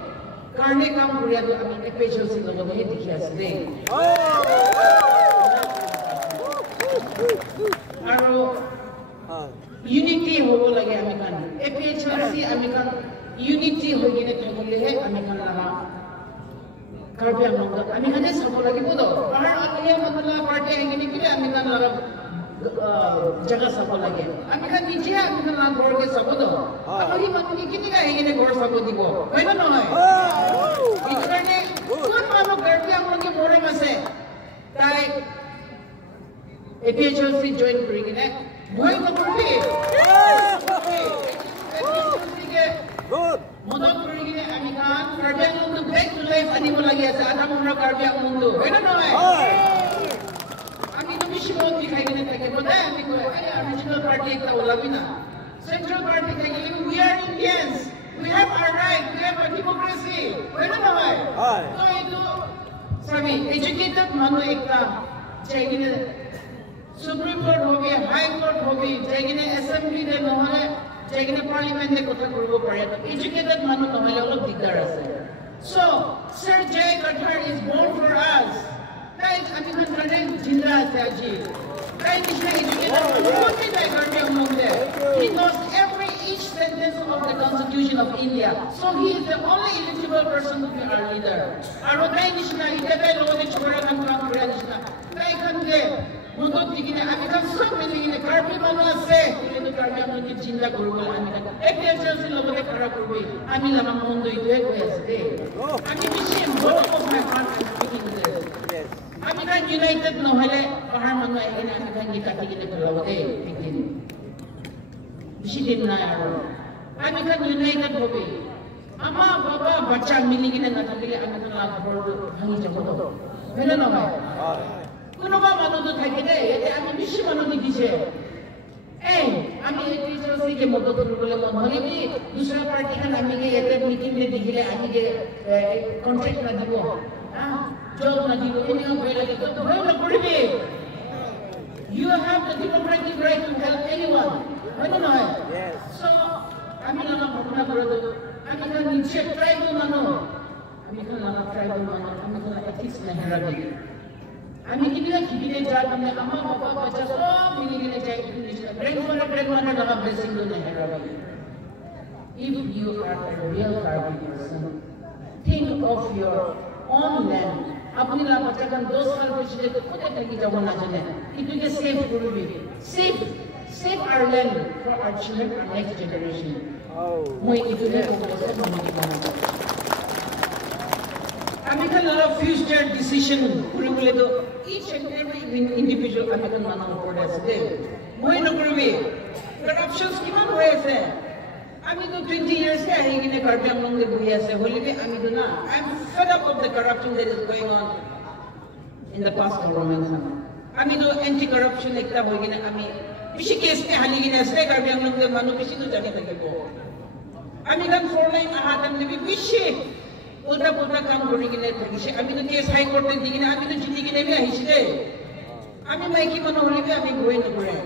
karne kam kuriya do kami PHLC logo hi dikese de aro unity hobo lagi ami kan PHLC ami kan unity hoigine thagile he ami kan laga Karbiang long ami kan sabo lagi bodo bahar akliya matla party hingine kile ami kan laga jaga sabo lagi ami kan nije ami kan laga gor ke sabo do ami matni kini ka hingine gor sabo dibo hoina no hoy itu karne kun mano Karbiang long ke boreng ase tai APHLC join kurigine moi to kurbi good modon kurigine ami kan karbiang mundu back to life ani mo lagi asa ana muna karbiang mundu wena no ami to mishimo ti kaigine take boda ami ko ay regional party ekta ulabina central party kaigine we are Indians, we have our right, we have our democracy wena no so ito sabi educated manu ekta kaigine Supreme Court hobi, High Court hobi, jagine Assembly de nohale, jagine Parliament de kotha koribo pare. Educated manu nohale olop digdar ase. So, Sir Jay Kathar is born for us. Right? Ami kan karne jinda ase aji. Right? Ishna educated manu Jay Kathar among them. He knows each sentence of the Constitution of India. So he is the only eligible person to be our leader. Aro tay nishna ite tay loge chora kan kam kora nishna. Tay kan ge Mundot digine ami kan sob digine karbi manu ase ile karbi amon ki jinda korbo ami kan APHLC loge khara korbi ami lama mundo itu ek ase ami machine bottom of my heart is speaking this yes ami kan united no hale pahar manu egine ami kan gita digine korbo begin bishidin na aro ami kan united hobi ama baba bacha miligine na tabile ami kan la khor hangi jabo bela no hai কোনোবা মানুষ থাকে দে এতে আমি বেশি মানুষ দিছে এই আমি APHLC কে মদত করবলে মন হলিবি দুসরা পার্টি খান আমি কে এতে মিটিং দে দিলে আমি কে কন্ট্রাক্ট না দিব জব না দিব এনিও বলে তো ভয় না করবি you have the democratic right to help anyone হয় না yes so আমি না ভাবনা করে দেব আমি না নিচে ট্রাইবাল মানুষ আমি না ট্রাইবাল মানুষ আমি না এথিক্স না হেরাবি আমি কিবিলে যা তুমি আমার বাবা বাচ্চা সব মিলে যাই grandmother daga blessing do nahi rabi if you are a real Karbi person think of your own land apni la bachcha kan 2 saal pichhle to khode thaki jabo na jane itu ke save korbi save our land for our children our next generation moi itu ne ko আমি kan lot of future decision kuribole to each and every individual আমি kan manam pore ase moi no korbi corruption kiman hoye ase ami to 20 years ke ahigine karbi among de bui ase holibe ami to na I am fed up of the corruption that is going on in the past government ami to anti corruption ekta hoigine ami bishi case ke haligine ase karbi among de manu bishi to jage thakibo ami kan 4 line ahatan nibi bishi ulta pulta kam korigine thakise ami to case high court te digine ami to jitigine bi ahisile ami maiki manu holibe ami goi no kore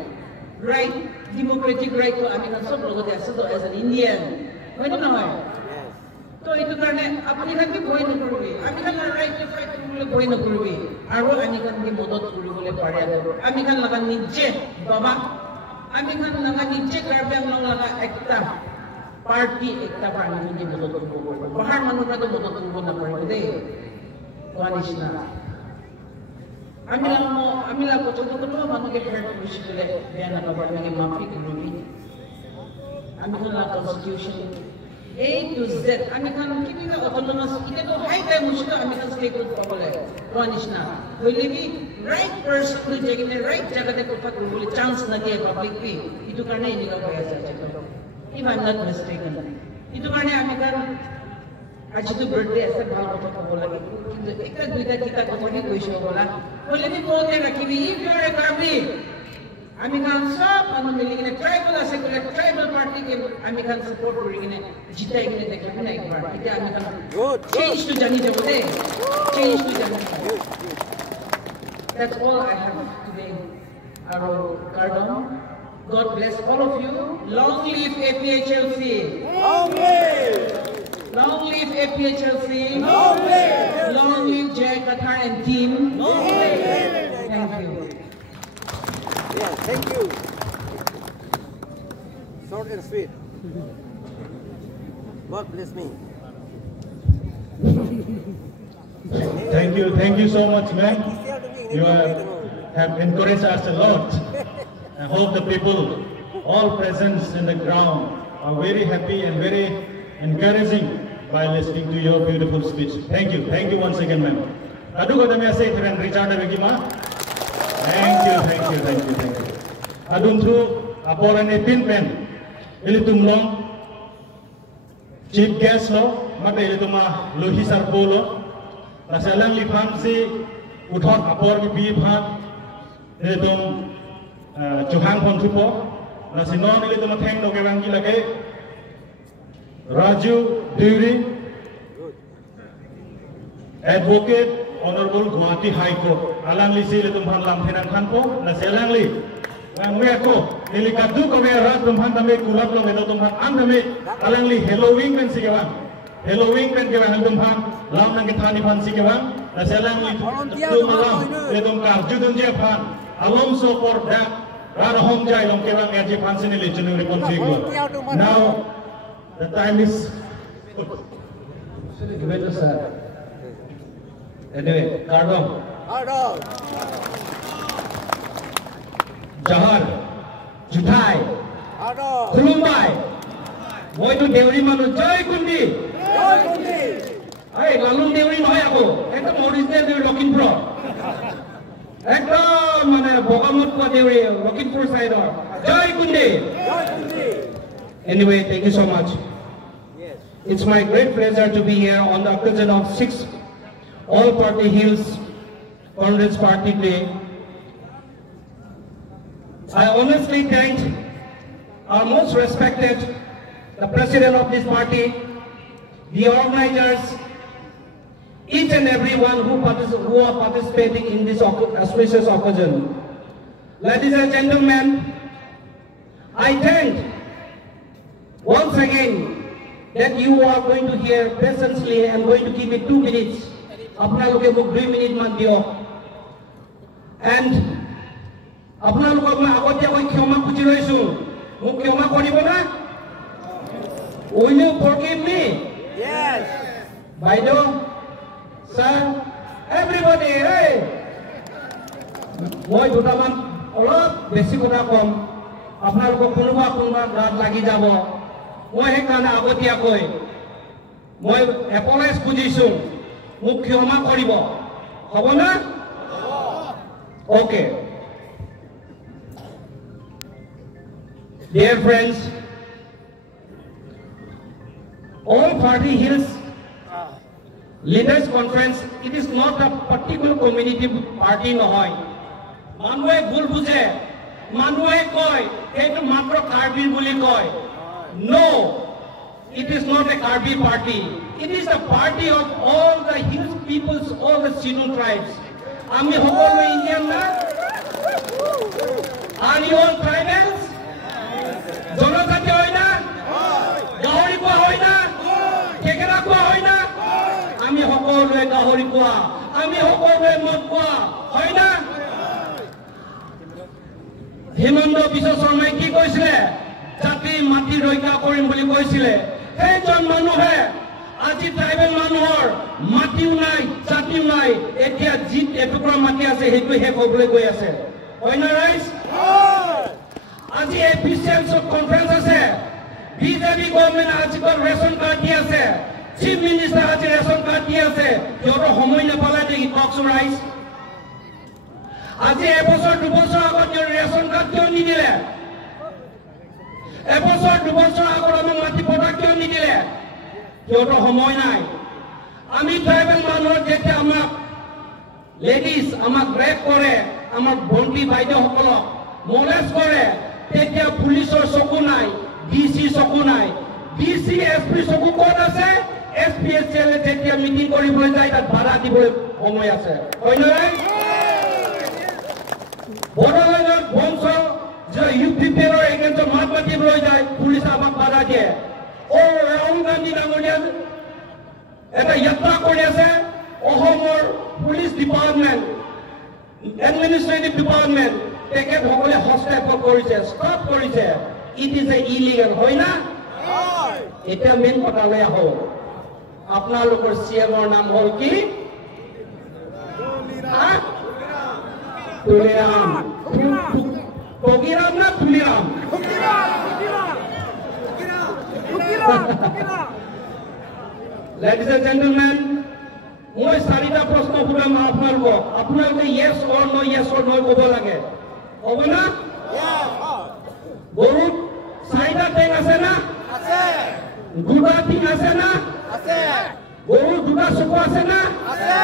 right democratic right to ami kan sob logote ase to as an Indian hoy na hoy to itu karone apni kan ki goi no korbi ami kan right to fight koribole goi no korbi aro ami kan ki modot koribole pare ami kan laga nije baba ami kan laga nije karbe am laga ekta party ekta party ni modot korbo bahar manu ka to modot korbo na pare de wanish na আমি la kocho to koto manu ke hurt bishile bena ka bar ngi mafi kurubi ami la constitution A to Z ami kan kimi ka autonomous ite to high time mushka ami kan stake ko pabole wanish na hoile bi right person to jegine right jaga te ko pat bole chance na diye public bi itu karne ini ka kaya sa if I'm not mistaken itu karne ami kan आज तो बर्थडे ऐसे भाव होता था बोला कि एक दुईटा kita कोनी कोइशो बोला बोले भी मोते रखी भी if you are a Karbi আমি kan সব anu miligine tribal ase kole tribal party ke ami kan support korigine jitai gine dekhe na ek bar ite ami kan change to jani jabo de change to jani that's all I have today aro Kardon God bless all of you long live APHLC amen long live APHLC long live Jay Kathar and team thank you yeah thank you short and sweet God bless me thank you so much man you have encouraged us a lot I hope the people all present in the ground are very happy and very encouraging by listening to your beautiful speech. Thank you once again, ma'am. Adu ko dami ase Richard Abegima. Thank you. Adun tu aporan epin pen. Ili tumlong chief guest lo, mata ili tuma lohisar polo. Nasalang lipam si uthot apor ki biphat. Ili tum chuhang pon tupo. Nasinon ili tuma theng no kewang ki lage. Raju Deuri, Advocate, Honorable Guwahati High Court. Alang li si ili tumhan lam thenan khan po. Nasalang li. Ngweko nilikadu ko me rat tumhan tame kulap lo medo tumhan am tame alang li Halloween pen sikewang tumhan lam nang kithani phan sikewang na selang li tu malam le tumkar judun je phan alom so for that rar hom jai long kewang ya je phan sini le chunu repon siglo. Now the time is anyway Kardom Jahar, Juthai, Khulumbai, moi tu Deuri manu Joy Kundi. Hey, lalung Deuri noy ako. Ekdom original Deuri Lakhimpur. Ekdom mane Bogamut ko Deuri Lakhimpur side or Joy Kundi. Anyway, thank you so much. It's my great pleasure to be here on the occasion of 6th All Party Hills Congress Party Day. I honestly thank our most respected, the president of this party, the organizers, each and everyone who are participating in this auspicious occasion. Ladies and gentlemen, I thank once again that you are going to hear patiently and going to give me 2 minutes. Apnaloke muk 2 minutes man dio. And আপোনালোকক মই আগতীয়াকৈ ক্ষমা খুজি লৈছো মোক ক্ষমা কৰিব না Will you forgive me? Yes. Baido, sir, everybody, hey. মই দুটামান অলপ বেছি কথা কম আপোনালোকক কোনোবা গাত লাগি যাব মই সেইকাৰণে আগতীয়াকৈ মই এপলাইজ খুজিছো মোক ক্ষমা কৰিব হ'ব না Okay. Dear friends, All Party Hills Leaders Conference, it is not a particular community party নহয় মানুহে ভুল বুজে মানুহে কয় এইটো মাত্ৰ কাৰ্বি বুলি কয় No, it is not a Karbi party. It is a party of all the hills peoples, all the Sinu tribes. Ami hokolo Indian na? Are you all tribals? জনজাতি হয় না গাহৰি কোৱা হয় না কেকেৰা কোৱা হয় না আমি সকলোৱে গাহৰি কোৱা আমি সকলোৱে মদ কোৱা হয় না হিমন্ত বিশ্ব শৰ্মাই কি কৈছিলে জাতি মাটি ৰক্ষা কৰিম বুলি কৈছিলে সেইজন মানুহে আজি ট্ৰাইবেল মানুহৰ মাটিও নাই জাতিও নাই এতিয়া যি এটুকুৰা মাটি আছে সেইটো শেষ হ'বলৈ গৈ আছে হয় না ৰাইজ আজি এফিচিয়েন্স কনফাৰেন্স আছে বিজেপি গভৰ্ণমেণ্ট আজিকাল ৰেচন কাৰ্ড দি আছে চিফ মিনিষ্টাৰ আজি ৰেচন কাৰ্ড দি আছে সিহঁতৰ সময় নাপালে নেকি টকছ ৰাইজ আজি এবছৰ দুবছৰ আগত ৰেচন কাৰ্ড কিয় নিদিলে এবছৰ দুবছৰ আগত আমাক মাটি পটা কিয় নিদিলে সিহঁতৰ সময় নাই আমি ট্ৰাইবেল মানুহৰ যেতিয়া আমাক লেডিজ আমাক ৰেপ কৰে আমাৰ ভণ্টি বাইদেউসকলক মলেজ কৰে তেতিয়া পুলিচৰ চকু নাই ডিসি চকু নাই ডিসি এসপি চকু ক'ত আছে এসপিএসএল যেতিয়া মিটিং কৰিবলৈ যায় তাত ভাড়া দিবলৈ সময় আছে হয় নাই বড়োলেণ্ডৰ বংশ যে ইউপিপিএলৰ এগেইনষ্টত মাত মাতিবলৈ যায় পুলিচ আমাক ভাড়া দিয়ে ৰাহুল গান্ধী ডাঙৰীয়া এটা যাত্ৰা কৰি আছে অসমৰ পুলিচ ডিপাৰ্টমেণ্ট এডমিনিষ্ট্ৰেটিভ ডিপাৰ্টমেণ্ট তেখেতসকলে হস্তক্ষেপ কৰিছে ষ্টপ কৰিছে ইট ইজ এ ইলিগেল হয় না এতিয়া মেইন কথালৈ আহো আপোনালোকৰ চিএমৰ নাম হ'ল কি তুলিৰাম টগিৰাম না তুলিৰাম Ladies and gentlemen, মই চাৰিটা প্ৰশ্ন সুধাম আপোনালোকক আপোনালোকে yes or no ক'ব লাগে হ'ব না গৰুত চাৰিটা টেং আছে না আছে দুটা টিং আছে না আছে গৰুৰ দুটা চকু আছে না আছে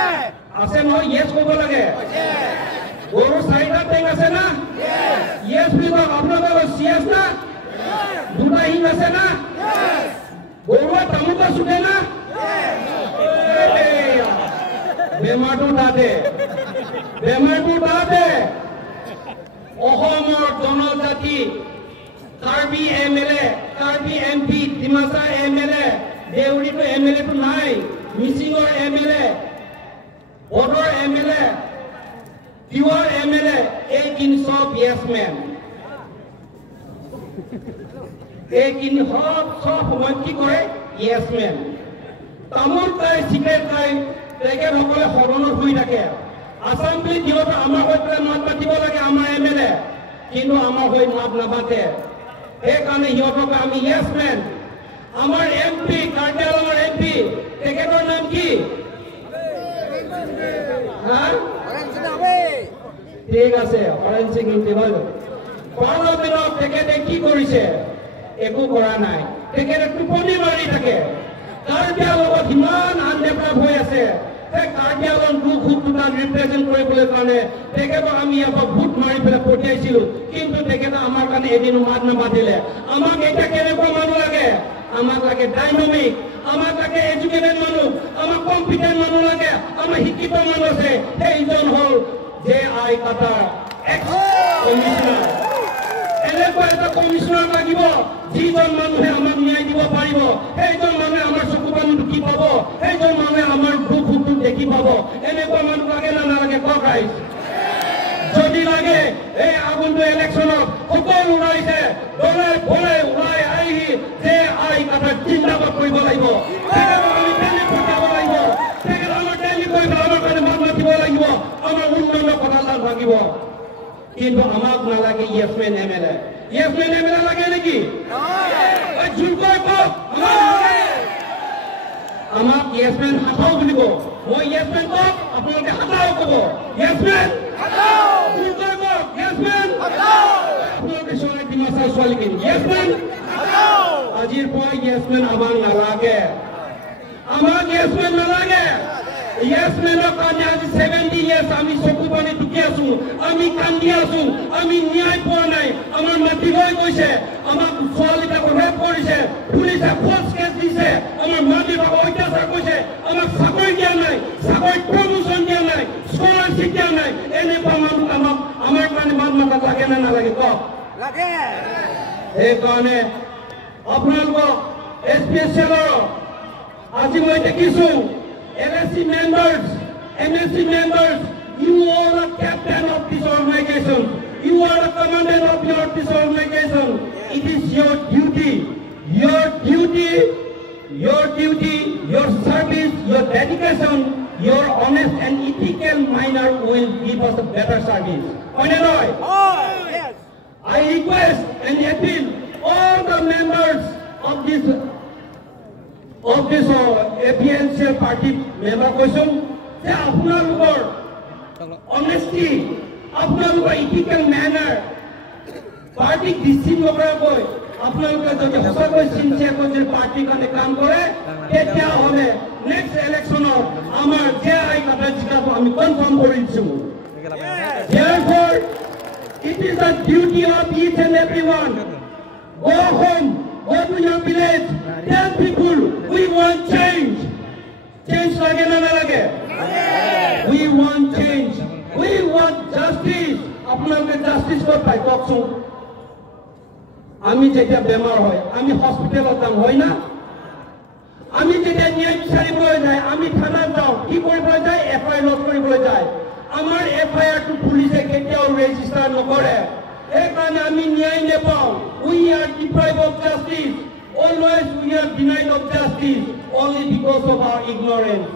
আছে নহয় yes ক'ব লাগে গৰুৰ চাৰিটা টেং আছে না yes বুলি কওক আপোনালোকৰ yes না দুটা হিং আছে না গৰুৱে তামোল চুকে না বেমাৰটো তাতে অসমৰ জনজাতি কাৰ্বি MLA কাৰ্বি MP ডিমাচা MLA দেউৰীটো MLA টো নাই মিচিঙৰ MLA বড়োৰ MLA তিৱাৰ MLA এইখিনি সব yes man এইখিনি সব সময় কি কৰে yes man তামোল খাই চিগাৰেট খাই তেখেতসকলে সদনত শুই থাকে আসামলি দিনত আমাৰ সৈতে মাত মাতিব লাগে আমাৰ MLA কিন্তু আমাৰ হৈ মাত নামাতে সেইকাৰণে সিহঁতক আমি yes man আমাৰ MP কাৰ্যালয়ৰ MP তেখেতৰ নাম কি ঠিক আছে অৰেঞ্জ সিং ইণ্টিভাল পাৰ্লামেণ্টত তেখেতে কি কৰিছে একো কৰা নাই তেখেতে টোপনি মাৰি থাকে কাৰ্যালয়ত ইমান আনডেভেলপ হৈ আছে সেই কাৰ্যালয়ৰ দুটা ৰিপ্ৰেজেণ্ট কৰিবলৈ কাৰণে তেখেতক আমি ইয়াৰ পৰা ভোট মাৰি পেলাই পঠিয়াইছিলোঁ কিন্তু তেখেতে আমাৰ কাৰণে এদিনো মাত নামাতিলে আমাক এতিয়া কেনেকুৱা মানুহ লাগে আমাক লাগে ডাইনামিক আমাক লাগে এডুকেটেড মানুহ আমাক কম্পিটেণ্ট মানুহ লাগে আমাৰ শিক্ষিত মানুহ আছে সেইজন হ'ল JI কাটাৰ এক্স কমিশ্যনাৰ এনেকুৱা এটা কমিশ্যনাৰ লাগিব যিজন মানুহে আমাক ন্যায় দিব পাৰিব সেইজন মানুহে আমাৰ চকু পানী ঢুকি পাব সেইজন মানুহে আমাৰ দুখ সুখটো দেখি পাব এনেকুৱা মানুহ লাগে না নালাগে কওক ৰাইজ যদি লাগে এই আগন্তুক ইলেকশ্যনত সকলো ৰাইজে দলে বলে ওলাই আহি JI কাটাৰ জিন্দাবাদ কৰিব লাগিব তেখেতক আমি দিল্লী পঠিয়াব লাগিব তেখেতক আমাৰ দিল্লী কৰিব আমাৰ কাৰণে মাত মাতিব লাগিব আমাৰ উন্নয়নৰ কথা ভাবিব কিন্তু আমাক নালাগে yes man MLA লাগে নেকি আমাক yes man হাতাও বুলিব মই yes man কওক আপোনালোকে হাতাও ক'ব yes man আপোনালোকে ছোৱালী ডিমাচা ছোৱালীখিনি yes man আজিৰ পৰা yes man আমাক নালাগে yes man নালাগে yes manৰ কাৰণে আজি 70 years আমি চকু পানী টুকি আছো আমি কান্দি আছো আমি ন্যায় পোৱা নাই আমাৰ মাটি লৈ গৈছে আমাক ছোৱালীক ৰেপ কৰিছে পুলিচে ফল্স কেছ দিছে আমাৰ মাটি অত্যাচাৰ কৰিছে আমাক চাকৰি দিয়া নাই চাকৰি প্ৰমোচন দিয়া নাই স্কলাৰশ্বিপ দিয়া নাই এনেকুৱা মানুহ আমাক আমাৰ কাৰণে মাত মাতা লাগে না নালাগে কওক লাগে সেইকাৰণে আপোনালোকক SPSL আজি মই দেখিছো LSC members, MSC members, you are the captain of this organization. You are the commandant of this organization. It is your duty, your service, your dedication, your honest and ethical manner will give us a better service. Yes. I request and appeal all the members of this APNCL party member question যে আপোনালোকৰ honesty আপোনালোকৰ ethical manner party discipline নকৰাকৈ আপোনালোকে যদি সঁচাকৈ সিনচিয়াৰ কৰি পাৰ্টিৰ কাৰণে কাম কৰে তেতিয়া হ'লে নেক্সট ইলেকশ্যনত আমাৰ JI কাটাৰ জিকাটো আমি কনফাৰ্ম কৰি দিছো therefore it is the duty of each and everyone go home go to your village tell people we want change lage na lage we want change we want justice আপোনালোকে justice কত পাই কওকচোন আমি যেতিয়া বেমাৰ হয় আমি হস্পিটেলত যাম হয় না আমি যেতিয়া ন্যায় বিচাৰিবলৈ যায় আমি থানাত যাওঁ কি কৰিবলৈ যায় FIR লজ কৰিবলৈ যায় আমাৰ FIR টো পুলিচে কেতিয়াও ৰেজিষ্টাৰ নকৰে সেইকাৰণে আমি ন্যায় নেপাওঁ we are deprived of justice always we are denied of justice only because of our ignorance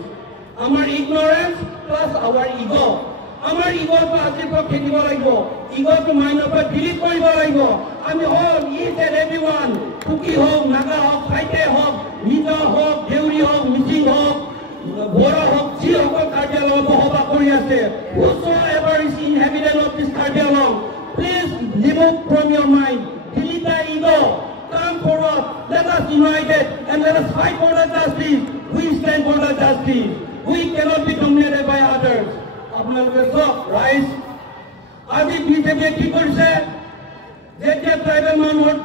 our ignorance plus our ego our ego to আজিৰ পৰা খেদিব লাগিব ego to মাইনৰ পৰা ডিলিট কৰিব লাগিব আমি all each and everyone Kuki হওক নাগা হওক খাইতে হওক মিজা হওক দেউৰী হওক মিচিং হওক Bora hok, ji hok Karbi Anglong bohoba kori ase. Whosoever is inhabitant of this Karbi Anglong, please remove from your mind, delete the ego, come forward, let us united and let us fight for the justice. We stand for the justice. We cannot be dominated by others. আপোনালোকে সব রাইজ আজি বিজেপি কি কৰিছে যেতিয়া ট্ৰাইবেল মানুহৰ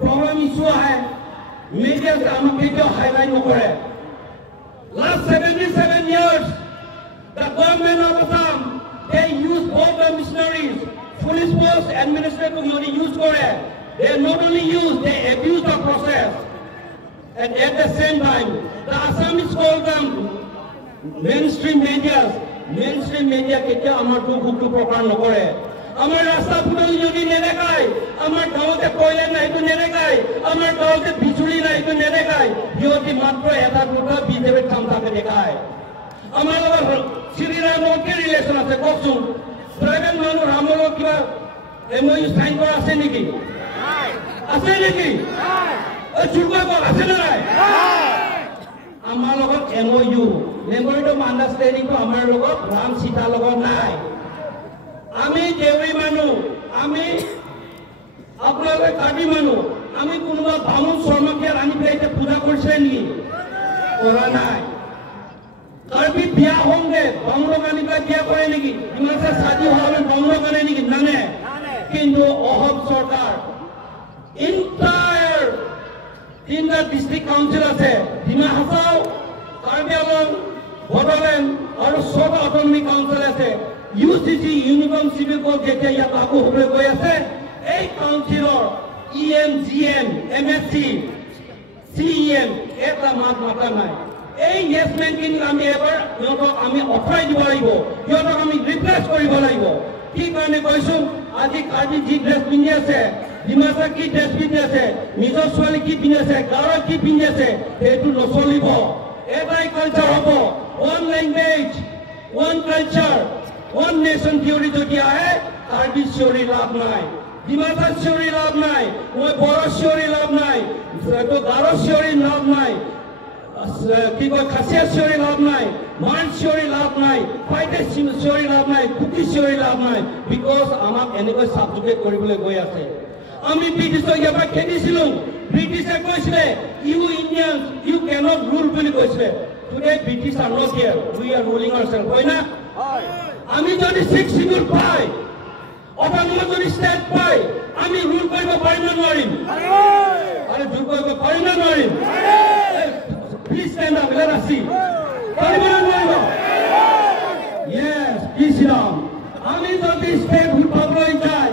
problem issue আহে মিডিয়া আমাক কেতিয়াও হাইলাইট নকৰে last 77 years the government of Assam they use both the missionaries police force administrative unit use কৰে they not only use they abuse the process and at the same time the Assamese call them mainstream media কেতিয়া আমাৰ দুখটো প্ৰকাশ নকৰে আমাৰ ৰাস্তা ফুটলি যদি নেদেখায় আমাৰ গাঁৱতে কয়লা নাইতো নেদেখায় আমাৰ গাঁৱতে বিজুলী নাইতো নেদেখায় সিহঁতি মাত্ৰ এটা দুটা বিজেপিৰ কাম থাকে দেখায় আমাৰ লগত শ্ৰীৰামৰ কি ৰিলেশ্যন আছে কওকচোন ট্ৰাইবেল মানুহ ৰামৰ কিবা এমঅইউ সাইন কৰা আছে নেকি আছে নেকি চুৰকৈ কওক আছে নে নাই আমাৰ লগত এমঅইউ মেমৰিটো আণ্ডাৰষ্টেণ্ডিংটো আমাৰ লগত ৰাম সীতা লগত নাই আমি দেউৰী মানুহ আমি আপোনালোকে কাৰ্বি মানুহ আমি কোনোবা বামুণ শৰ্মাকে আনি পেলাই পূজা কৰিছে নেকি কৰা নাই কাৰ্বি বিয়া হওঁতে বামুণক আনি পেলাই বিয়া কৰে নেকি ইমানছে শাদী হ'লে বামুণক আনে নেকি নানে কিন্তু অসম চৰকাৰ ইণ্টায়াৰ 3টা ডিষ্ট্ৰিক্ট কাউন্সিল আছে ডিমা হাছাও কাৰ্বি আংলং বড়োলেণ্ড আৰু 6টা অট'নমিক কাউন্সিল আছে UCC ইউনিফৰ্ম চিভিল কোড যেতিয়া ইয়াত লাগু হ'বলৈ গৈ আছে এই কাউন্সিলৰ EM GM MSc CEM এটা মাত মাতা নাই এই ইয়েছমেন কিন্তু আমি এবাৰ সিহঁতক আমি অঁতৰাই দিব লাগিব সিহঁতক আমি ৰিপ্লেচ কৰিব লাগিব কি কাৰণে কৈছো আজি কাৰ্বি যি ড্ৰেছ পিন্ধি আছে ডিমাছা কি ড্ৰেছ পিন্ধি আছে নিজৰ ছোৱালী কি পিন্ধি আছে গাঁৱৰ কি পিন্ধি আছে সেইটো নচলিব এটাই কালচাৰ হ'ব one language one culture one nation theory যদি আহে কাৰ্বি থিয়ৰী লাভ নাই ডিমাছা থিয়ৰী লাভ নাই বড়ো থিয়ৰী লাভ নাই গাৰো থিয়ৰী লাভ নাই কি কয় খাচীয়া থিয়ৰী লাভ নাই মান থিয়ৰী লাভ নাই ফাইটে থিয়ৰী লাভ নাই কুকি থিয়ৰী লাভ নাই বিকজ আমাক এনেকৈ ছাবজুগেট কৰিবলৈ গৈ আছে আমি ব্ৰিটিছক ইয়াৰ পৰা খেদিছিলোঁ ব্ৰিটিছে কৈছিলে you Indians you can't rule বুলি কৈছিলে today British are not here we are ruling ourselves হয় না আমি যদি 6 শিডিউল পাই অটোনমাস যদি ষ্টেট পাই আমি ৰুল কৰিব পাৰিম নে নোৱাৰিম আৰে ৰুল কৰিব পাৰিম নে নোৱাৰিম please stand up let us see পাৰিব নে নোৱাৰিব ইয়েছ প্লিজ ৰাম আমি যদি ষ্টেট পাবলৈ যায়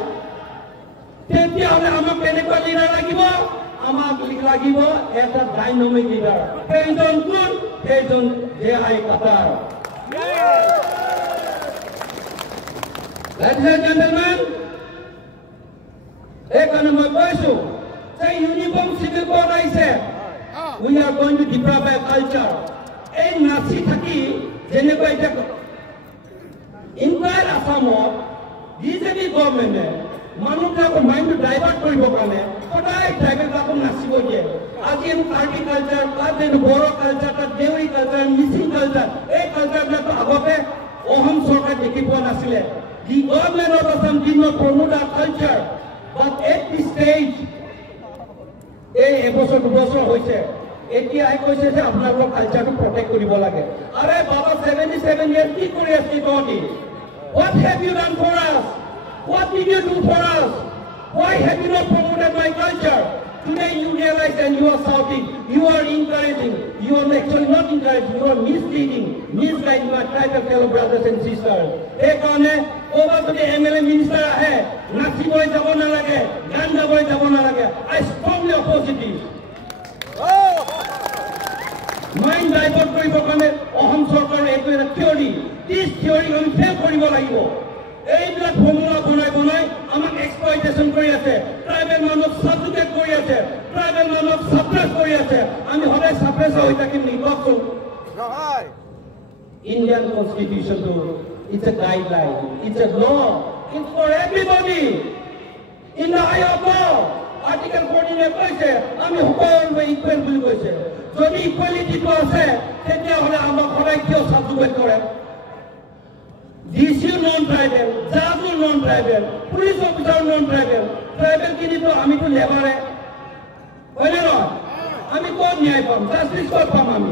তেতিয়াহ'লে আমাক কেনেকুৱা লিডাৰ লাগিব আমাক লাগিব এটা ডাইনামিক লিডাৰ সেইজন কোন সেইজন জে.আই. কাটাৰ Ladies and gentlemen, এইকাৰণে মই কৈছো যে ইউনিফৰ্ম চিভিল কোড আহিছে we are going to deprive a culture এই নাচি থাকি যেনেকৈ এতিয়া ইণ্টায়াৰ আসামত বিজেপি গভৰ্ণমেণ্টে মানুহবিলাকৰ মাইণ্ডটো ডাইভাৰ্ট কৰিবৰ কাৰণে সদায় ট্ৰাইবেলবিলাকক নাচিব দিয়ে আজি এইটো কাৰ্বি কালচাৰ তাত এইটো বড়ো কালচাৰ তাত দেউৰী কালচাৰ মিচিং কালচাৰ এই কালচাৰবিলাকতো আগতে অসম চৰকাৰ দেখি পোৱা নাছিলে The government of Assam did not promote our culture, but at this stage, এই এবছৰ দুবছৰ হৈছে এতিয়া আই কৈছে যে আপোনালোকৰ কালচাৰটো প্ৰটেক্ট কৰিব লাগে আৰে বাবা 77 ইয়াৰ কি কৰি আছে তহঁতি What have you done for us? What did you do for us? Why have you not promoted my culture? Today you realize and you are shouting, you are encouraging, you are actually not encouraging, you are misleading, misguiding my tribal fellow brothers and sisters. এইকাৰণে ক'ৰবাত যদি MLA minister আহে নাচিবলৈ যাব নালাগে গান গাবলৈ যাব নালাগে I strongly oppose it. Mind divert কৰিবৰ কাৰণে অসম চৰকাৰৰ এইটো এটা থিয়ৰী দিছ থিয়ৰী আমি ফেল কৰিব লাগিব এইবিলাক ফৰ্মুলা বনাই বনাই আমাক এক্সপ্লইটেশ্যন কৰি আছে ট্ৰাইবেল মানুহক ছাবজুগেট কৰি আছে ট্ৰাইবেল মানুহক ছাপ্ৰেছ কৰি আছে আমি সদায় ছাপ্ৰেছ হৈ থাকিম নেকি কওকচোন ইণ্ডিয়ান কনষ্টিটিউশ্যনটো it's a guideline it's a law it's for everybody in the eye of law article 14 কৈছে আমি সকলোৱে ইকুৱেল বুলি কৈছে যদি ইকুৱেলিটিটো আছে তেতিয়াহ'লে আমাক সদায় কিয় সাবজুগেট কৰে ডিসিও নন ট্রাইবেল জাজও non tribal police officer non tribal tribal কিন্তু আমি তো লেবারে হয়না নয় আমি কোন ন্যায় পাম জাস্টিস কত পাম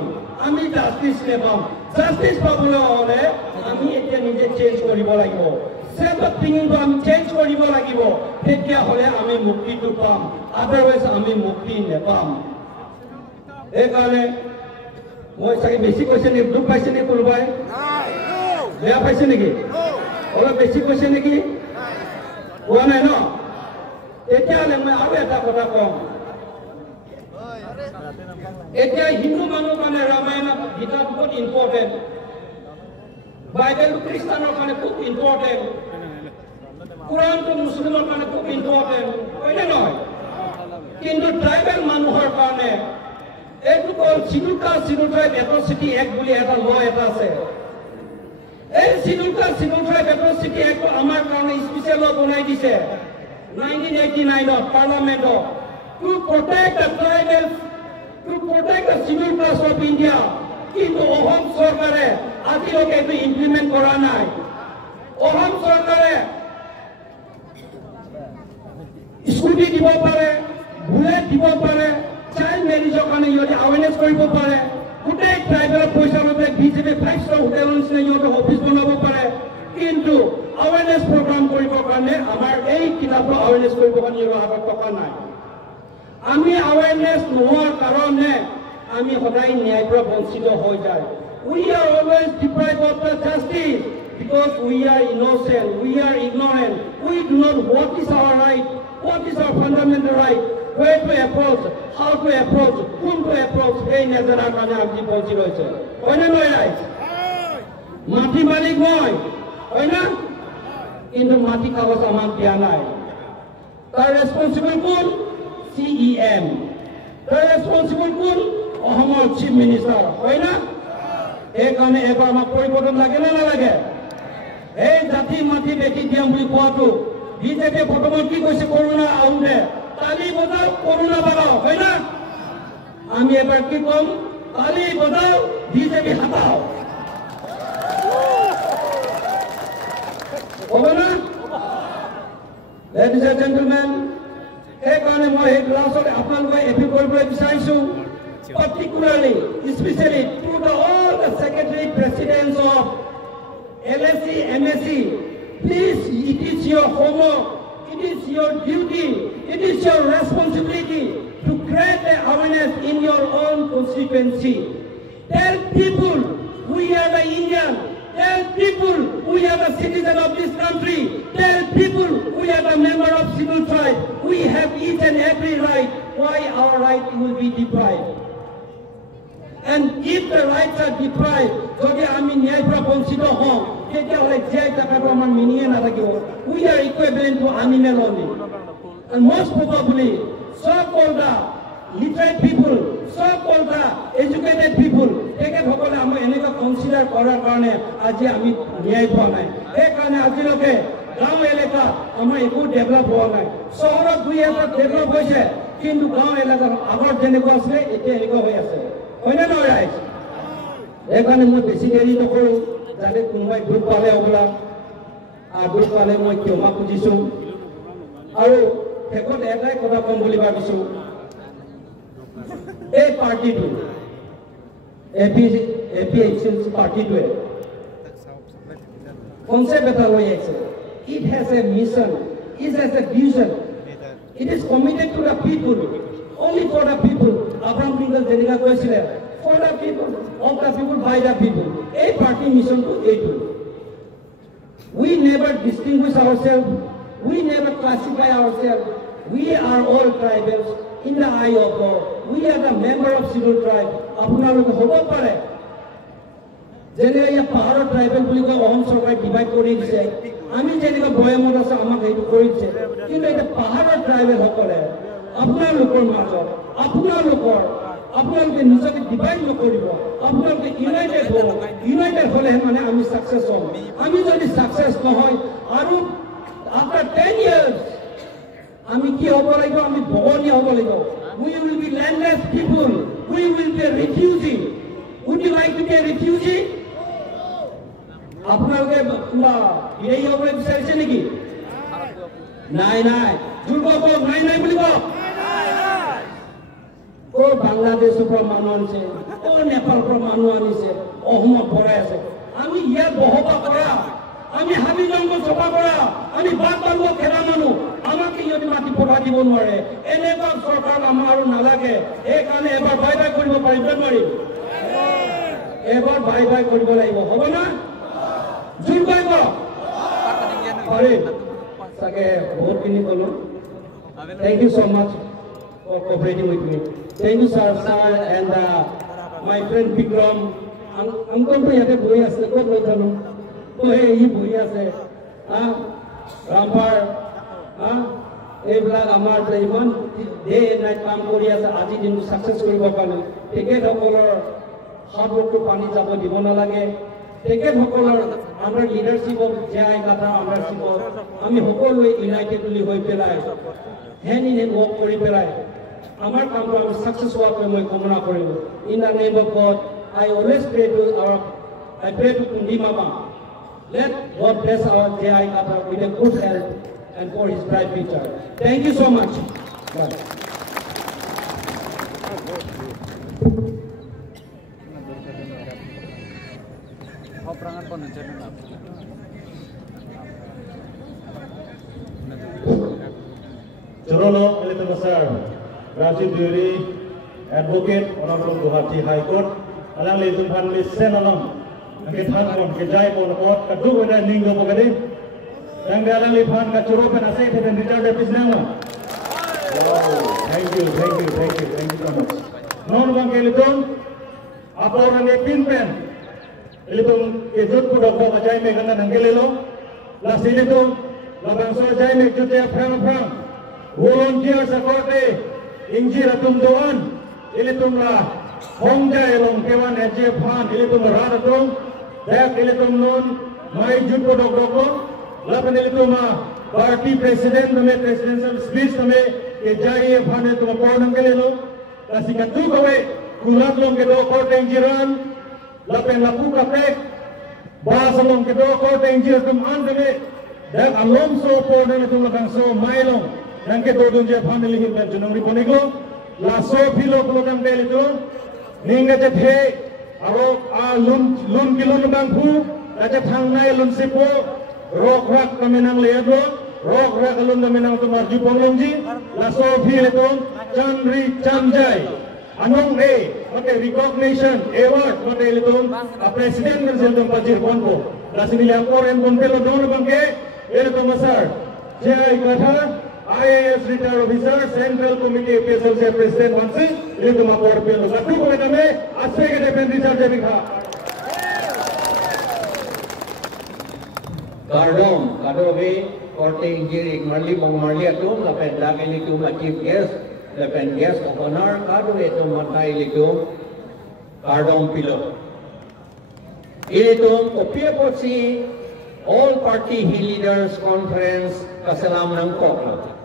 আমি জাস্টিস নেপাম জাস্টিস পাবলৈ হলে আমি এতিয়া নিজে চেঞ্জ কৰিব লাগিব সেট অফ থিংকিংটো আমি চেঞ্জ কৰিব লাগিব তেতিয়াহ'লে আমি মুক্তিটো পাম আদাৰৱাইজ আমি মুক্তি নেপাম এইকাৰণে মই চাগে বেছি কৈছে নেকি দুখ পাইছে নেকি কোনোবাই বেয়া পাইছে নেকি অলপ বেছি কৈছে নেকি কোৱা নাই ন তেতিয়াহ'লে মই আৰু এটা কথা কম এতিয়া হিন্দু মানুহৰ কাৰণে ৰামায়ণ গীতা বহুত ইম্পৰ্টেণ্ট বাইবেল খ্ৰীষ্টানৰ কাৰণে খুব ইম্পৰ্টেণ্ট কুৰাণটো মুছলিমৰ কাৰণে খুব ইম্পৰ্টেণ্ট হয়নে নহয় কিন্তু ট্ৰাইবেল মানুহৰ কাৰণে এইটো কল শিডিউল ট্ৰাইব এট্ৰচিটি এক্ট বুলি এটা ল এটা আছে এই শিডিউল ট্ৰাইব এট্ৰচিটি এক্ট আমাৰ কাৰণে স্পেচিয়েল ল বনাই দিছে 1989 পাৰ্লামেণ্টত to protect the tribals to protect the civil class of India. কিন্তু অহম সরকারে আজিলৈকে এটো ইমপ্লিমেন্ট কৰা নাই অহম সরকারে স্কুটি দিব পাৰে বুলেট দিব পাৰে চাইল্ড ম্যাৰেজৰ কাৰণে ইহঁতে আৱেৰনেছ কৰিব পাৰে গোটেই ট্ৰাইবেল পইচা লতে বিজেপি 5-star হোটেল নিচিনা ইহঁতে অফিচ বনাব পাৰে কিন্তু আৱেৰনেছ প্ৰগ্ৰাম কৰিবৰ কাৰণে আমাৰ এই কিতাপৰ আৱেৰনেছ কৰিবৰ কাৰণে ইহঁতৰ হাতত টকা নাই আমি awareness নোহোৱাৰ কাৰণে আমি সদায় ন্যায়ৰ পৰা বঞ্চিত হৈ যায় we are always deprived of the justice because we are innocent we are ignorant we do not know what is our right what is our fundamental right where to approach how to approach whom to approach এই নেজানাৰ কাৰণে আমি বঞ্চিত হৈছে হয়নে নহয় ৰাইট মাটি মালিক মই হয় না কিন্তু মাটি কাগজ আমাক দিয়া নাই তাৰ ৰেসপন্সিবল কোন CEM. The responsible cool Ohomor Chief Minister. Why not? Ekane ebar ma poriborton lage na lage. Ei jati mati beki diam buli koatu. BJP protomo ki koise corona aunde. Tali bojao corona bagao. Why not? Ami ebar ki kom tali bojao BJP hatao. Hobe na? Ladies and gentlemen, এইকাৰণে মই এই ক্লাছতে আপোনালোকে এপিল কৰিবলৈ বিচাৰিছোঁ particularly especially to all the secretary presidents of LSC MSC please it is your homework it is your duty it is your responsibility to create the awareness in your own constituency tell people we are the Indian tell people we are the citizen of this country tell people we are the member of civil tribe we have each and every right why our right will be deprived and if the rights are deprived jodi ami nyay pra bonchito hom tetia hole jai takato amar minie na thakibo we are equivalent to animal only and most probably so-called literate people so-called educated people teke thokole amar eneka consider korar karone aji ami nyay poa nai ei karone ajiloke গাঁও এলেকা আমাৰ একো ডেভেলপ হোৱা নাই চহৰত দুই এটা ডেভেলপ হৈছে কিন্তু গাঁও এলেকাৰ আগৰ যেনেকুৱা আছিলে এতিয়া এনেকুৱা হৈ আছে হয়নে নহয় ৰাইজ এইকাৰণে মই বেছি দেৰি নকৰোঁ যাতে কোনোবাই দুখ পালে হ'বলা আৰু দুখ পালে মই ক্ষমা খুজিছোঁ আৰু শেষত এটাই কথা ক'ম বুলি ভাবিছোঁ এই পাৰ্টিটো APHC পাৰ্টিটোৱে কনচেপ্ট এটা লৈ আহিছে it has a mission it has a vision it is committed to the people only for the people Abraham Lincoln jenika koisile for the people of the people by the people a party mission to a to we never distinguish ourselves we never classify ourselves we are all tribals in the eye of God we are the member of civil tribe apnaloke hobo pare jene ya pahar tribal buli ko ohom sarkar divide kori dise আমি যেনেকৈ বয়ামত আছে আমাক এইটো কৰিছে কিন্তু এটা পাহাৰৰ ট্ৰাইবেল সকলে আপোনালোকৰ মাজত আপোনালোকে নিজকে ডিভাইড নকৰিব আপোনালোকে ইউনাইটেড হলে মানে আমি সাকসেস হম আমি যদি সাকসেস নহয় আৰু after 10 years আমি কি হ'ব লাগিব আমি ভগনীয় হ'ব লাগিব we will be landless people we will be a refugee would you like to be a refugee আপোনালোকে এই হ'ব বিচাৰিছে নেকি নাই নাই দুৰ্গক নাই নাই বুলি কওক ও বাংলাদেশৰ পৰা মানুহ আনিছে ও নেপালৰ পৰা মানুহ আনিছে অসমত ভৰাই আছে আমি ইয়াত বহবাস কৰা আমি হাবি জংঘল চফা কৰা আমি বাঘ বাঘ খেলা মানুহ আমাকে ইহঁতে মাটি পঠাই দিব নোৱাৰে এনেকুৱা চৰকাৰ আমাৰ আৰু নালাগে সেইকাৰণে এবাৰ বাই বাই কৰিব পাৰিব নোৱাৰিম এবাৰ বাই বাই কৰিব লাগিব হ'ব না জোৰ কৰিব পাৰিম চাগে বহুতখিনি ক'লো Thank you so much for cooperating with me. Thank you, sir, and my friend Bikram. Uncle, we have a boy as the court of he boy as a Rampar, Ebla Amar, one day and night come Korea as a Ajin successful work. Take it a color, hard work to Pani Jabo Divonalage. Take it a color under leadership of Jai Gata Amership of Ami Hokol United to live hand in hand walk for Riperai. Amar Kampa successful work with my Komana Korea. In the name of God, I always pray to Kundi Mama. Let God bless our Jai Kata with a good health and for his bright future. Thank you so much. Bye. Jorolo Elite Masar, Rajiv Duri, Advocate, Honorable Guwahati High Court, Alang Leitung Pan Lisen Alang, Kethan Pon, Kejai Pon, Ot, Kadu Wena Ninggo Pogade, Yang Dia Alang Leipan Kacuropan Asai dan Richard Davis Nama. Thank you so much. Non Bang Elitung, apa orang Epin Pen, Elitung Ejut Kudok Kajai Megana Nangelelo, Las Elitung, Labang Sojai Megjutnya Prang. Volunteer seperti Inji Ratum Doan, ini tumlah Hongjai Long Kewan Ece Pan, ini tumlah Radatung, Dek ini tumnon, Mai Jutko Dok, Lapan ini tumah Parti Presiden kami Presidential Speech kami Kejai Pan itu Kornang Kelelo, kasih katu kami Kulat Long Kedo Korteng Jiran, Lapan Lapu Kapek, Bahasa Long Kedo Korteng Jiran Tum Andeme, Dek Alom So Kornang itu Labang So Mailong. Nangke todun je family him dan junong riponiko laso philo program delito ninga je the aro a lun kilon bangku aja thangnai lun sipo rok rak kamenang leado rok rak lun kamenang tu marju ponglongji laso philo chandri chanjai anong mate recognition award mate lito a president ng seldom pajir bonko lasini lapor en bonpelo don bangke elito masar jai katha IAS retired officer, Central Committee PSLC President Wansi, ini tu mapor pelo. Satu kepada me, asyik kita pendiri saja bingkha. Kado we, korte injiri marli mangmarli atum, lapen lagi ni tu chief guest, lapen guest of honor, kado we tu matai litu, kardom pilo. Ini tu kopiya posi All Party Leaders Conference kasalam ng kokla.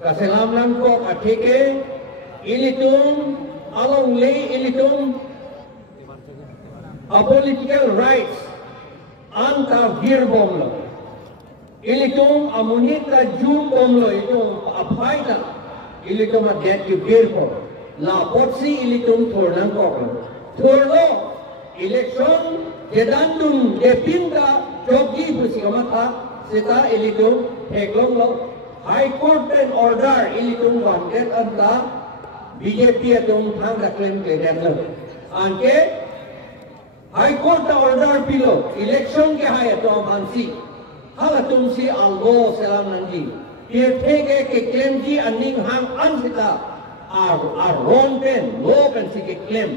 Kasalam ng kok atike ilitum along lay ilitum a political rights anta girbomlo ilitum amunita jumbomlo itum apaita ilitum a get you girbom la potsi ilitum turnang kokla turlo election jedandum depinda jogi pusikamata sita ilitum heglong lo High Court and order ilitum wanted anta BJP atum thang claim ke lo anke High Court order pilo election ke hai to mansi hala tum si algo selam nanji ye thege ke claim ji aning hang ansita ar wrong pen lo kan si ke claim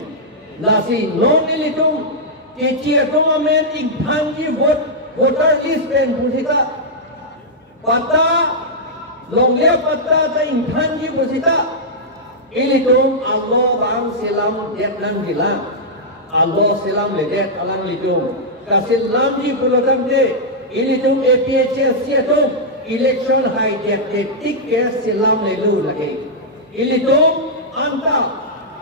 la si non ilitum ke chi atum amen ing thang ji voter list pen pusita pata longlia pata ta ing thang ji pusita ilitum Allah bang silam Vietnam gila Allah silam ledet alang litum kasilam di pulotam de ilitum APHS siatum election hai de tik ke silam le lu lagi. Ilitum anta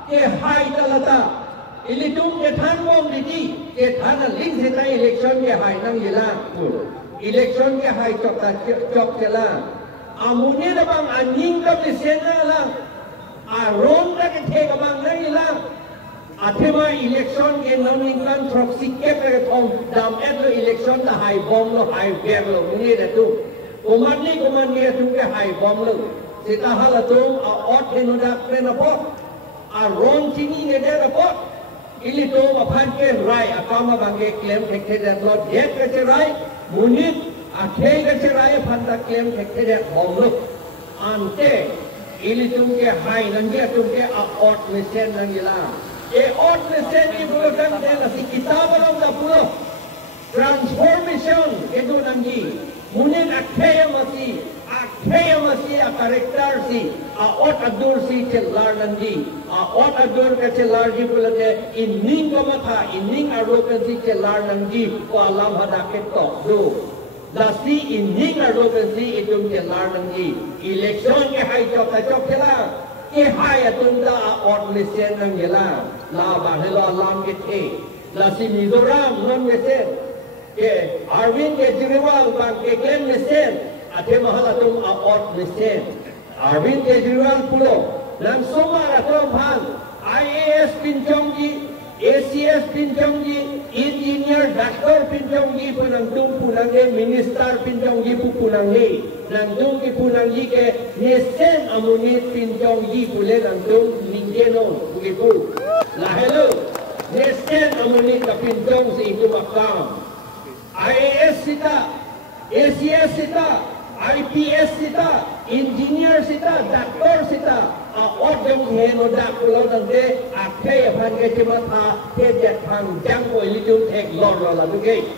ke hai talata. Ilitum ke than mong di ke than link se election ke hai nang yela. Election ke hai chok jela. Amune na bang aning ka lisena lang. Aron na ke the ka bang nang yela. Athema election ke non-England proxy ke thong dam at election ta hai bom lo hai ver lo mune na tu. Komandi tu ke hai bom lo. Sita halatung ot henuda plena pot. Aron chini ne de pot. Ili tu apan ke rai akama bange claim ke that lot yet ke rai munit akhe ke rai phanda claim ke that bom lo. Ante ili tu ke hai nangia tu ke ot lesen nangila. Ot lesen ni pulo kan de la si kitab lang da pulo. Transformation itu nangi. Munit akhe masi a karakter si ot adur si celar nangi. Ot adur ke celar ji pulo de ining kamata ining arokan si celar nangi ko alam hada ke tok do. Lasi ining arokan si itu celar nangi. Election ke hai chok celar. Ke hai atunda ot lesen nangila. La ba helo alam ke the. Lasi Mizoram non lesen. Ke Arvind Kejriwal bang ke claim lesen. Ate mahal atung ot lesen. Arvind Kejriwal pulo. Nang sumar atom han. IAS pinjongji. ACS pinjongji. Engineer doctor pinjongji punang tung punangge. Minister pinjongji punangge. Nang tung ki punangji ke lesen amunit pinjongji pule nang tung ninjeno. Begitu. Lah hello. Lesen amunit ka pinjong si itu makam. IAS sita, ACS sita, IPS sita, engineer sita, doctor sita. Ot jong heno dak pulau nangde akhe apan ke cemata ke jet pang jang ko ilitun tek lor la duge.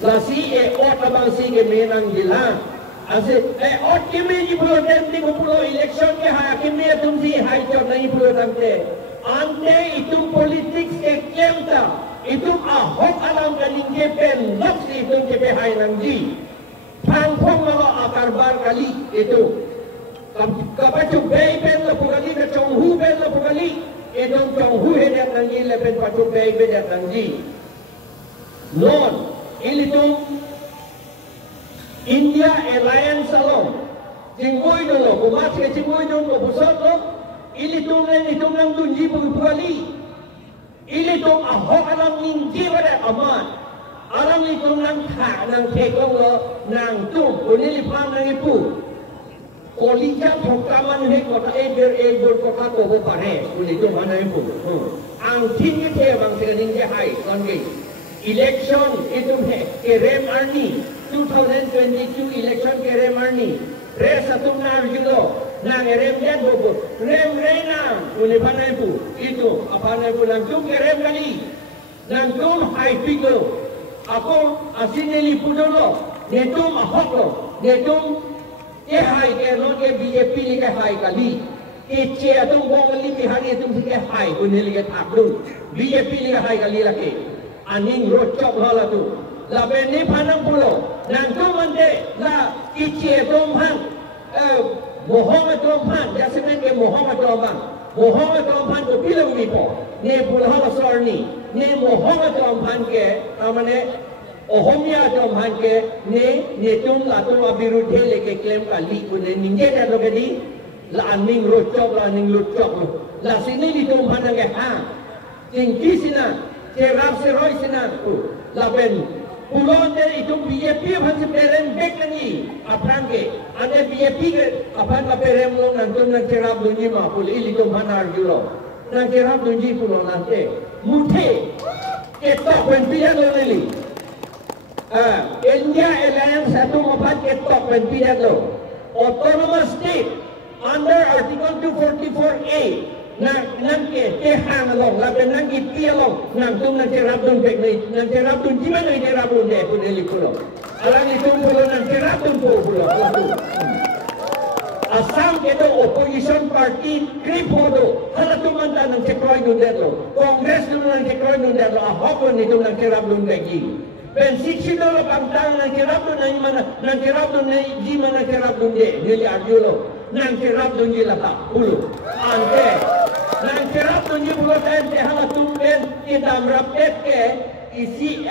Lasi ot abang si ke menang jilang. Ase ot ke me ji pulau dem di pulau election ke hakim ne tum si hai chot nahi pulau nangde. Ante itu politik ke kemta. Itu ahok alam kaning kepen lok si itu kepe hai nangji. Pangpong malo akarbar kali itu. Kapacu bay pen lo pugali ke chonghu pen lo pugali. Edong chonghu hedat nangji lepen pacu bay bedat nangji. Non ilitung India Alliance along. Jinggoy dolo kumat ke jinggoy dolo pusat lo. Ilitung nang tunji pugali. Ini tu ahok alam ninji pada aman. Alam itu nang tak nang tekong lo nang tu ini lipan nang ipu. Kolija proklaman he kota eber kota koho pare. Ini tu mana ipu. Angkin itu bang sekarang je hai kongi. Election itu he kerem arni 2022 election kerem arni. Res satu nar julo. Nang rem dia bobo rem renang uli panai pu itu apa nai pu nang tum rem kali nang tum hai pigo ako asine li pu dolo ne tum ahok lo ne tum ke hai ke lo ke BJP li ke hai kali ke che atung bong li bihari tum ke hai uni li ke tak lu BJP li ke hai kali laki aning rocok hala tu la ben ni panang pulo nang tum ande la ichi tum hang Muhammad Rompan, jasmen ke Muhammad Rompan. Muhammad Rompan tu bilang lipo. Ni pulau besar ni. Ni Muhammad Rompan ke, amane Ohomia Rompan ke. Ni tum latung abiru dhele ke claim kali. Kune ninge dah loge di. La aning rocok, la aning lucok. La sini di tum panang ke ha. Tinggi sina, cerap seroi sina. La ben. Pulau dari itu BJP macam perem back lagi, apa ke? Ada BJP ke? Apa nak perem lo nanti nak cerap dunyi mah pulau ini tu mana arjulo? Nak cerap dunyi pulau nanti, mute, ketok pempian lo ni. India Alliance satu empat ketok pempian lo. Autonomous state under Article 244A. Nang ke hang long, lapen nang ipi long, nang tum nang cerap dun pek ni, nang cerap dun cima nang cerap dun deh pun eli pulo. Alang itu pulo nang cerap dun pulo. Asam ke do opposition party krip hodo, hala tu manta nang cekroi dun deh lo, Kongres tu nang cekroi dun deh lo, ahok pun itu nang cerap dun peki. Ben sikshi dolo pangtang nang kirap do nang mana nang kirap do nang di mana kirap do de nili arjulo nang kirap do nili lata pulu ante nang kirap do nili pulu ente hala tumben kita merapet ke isi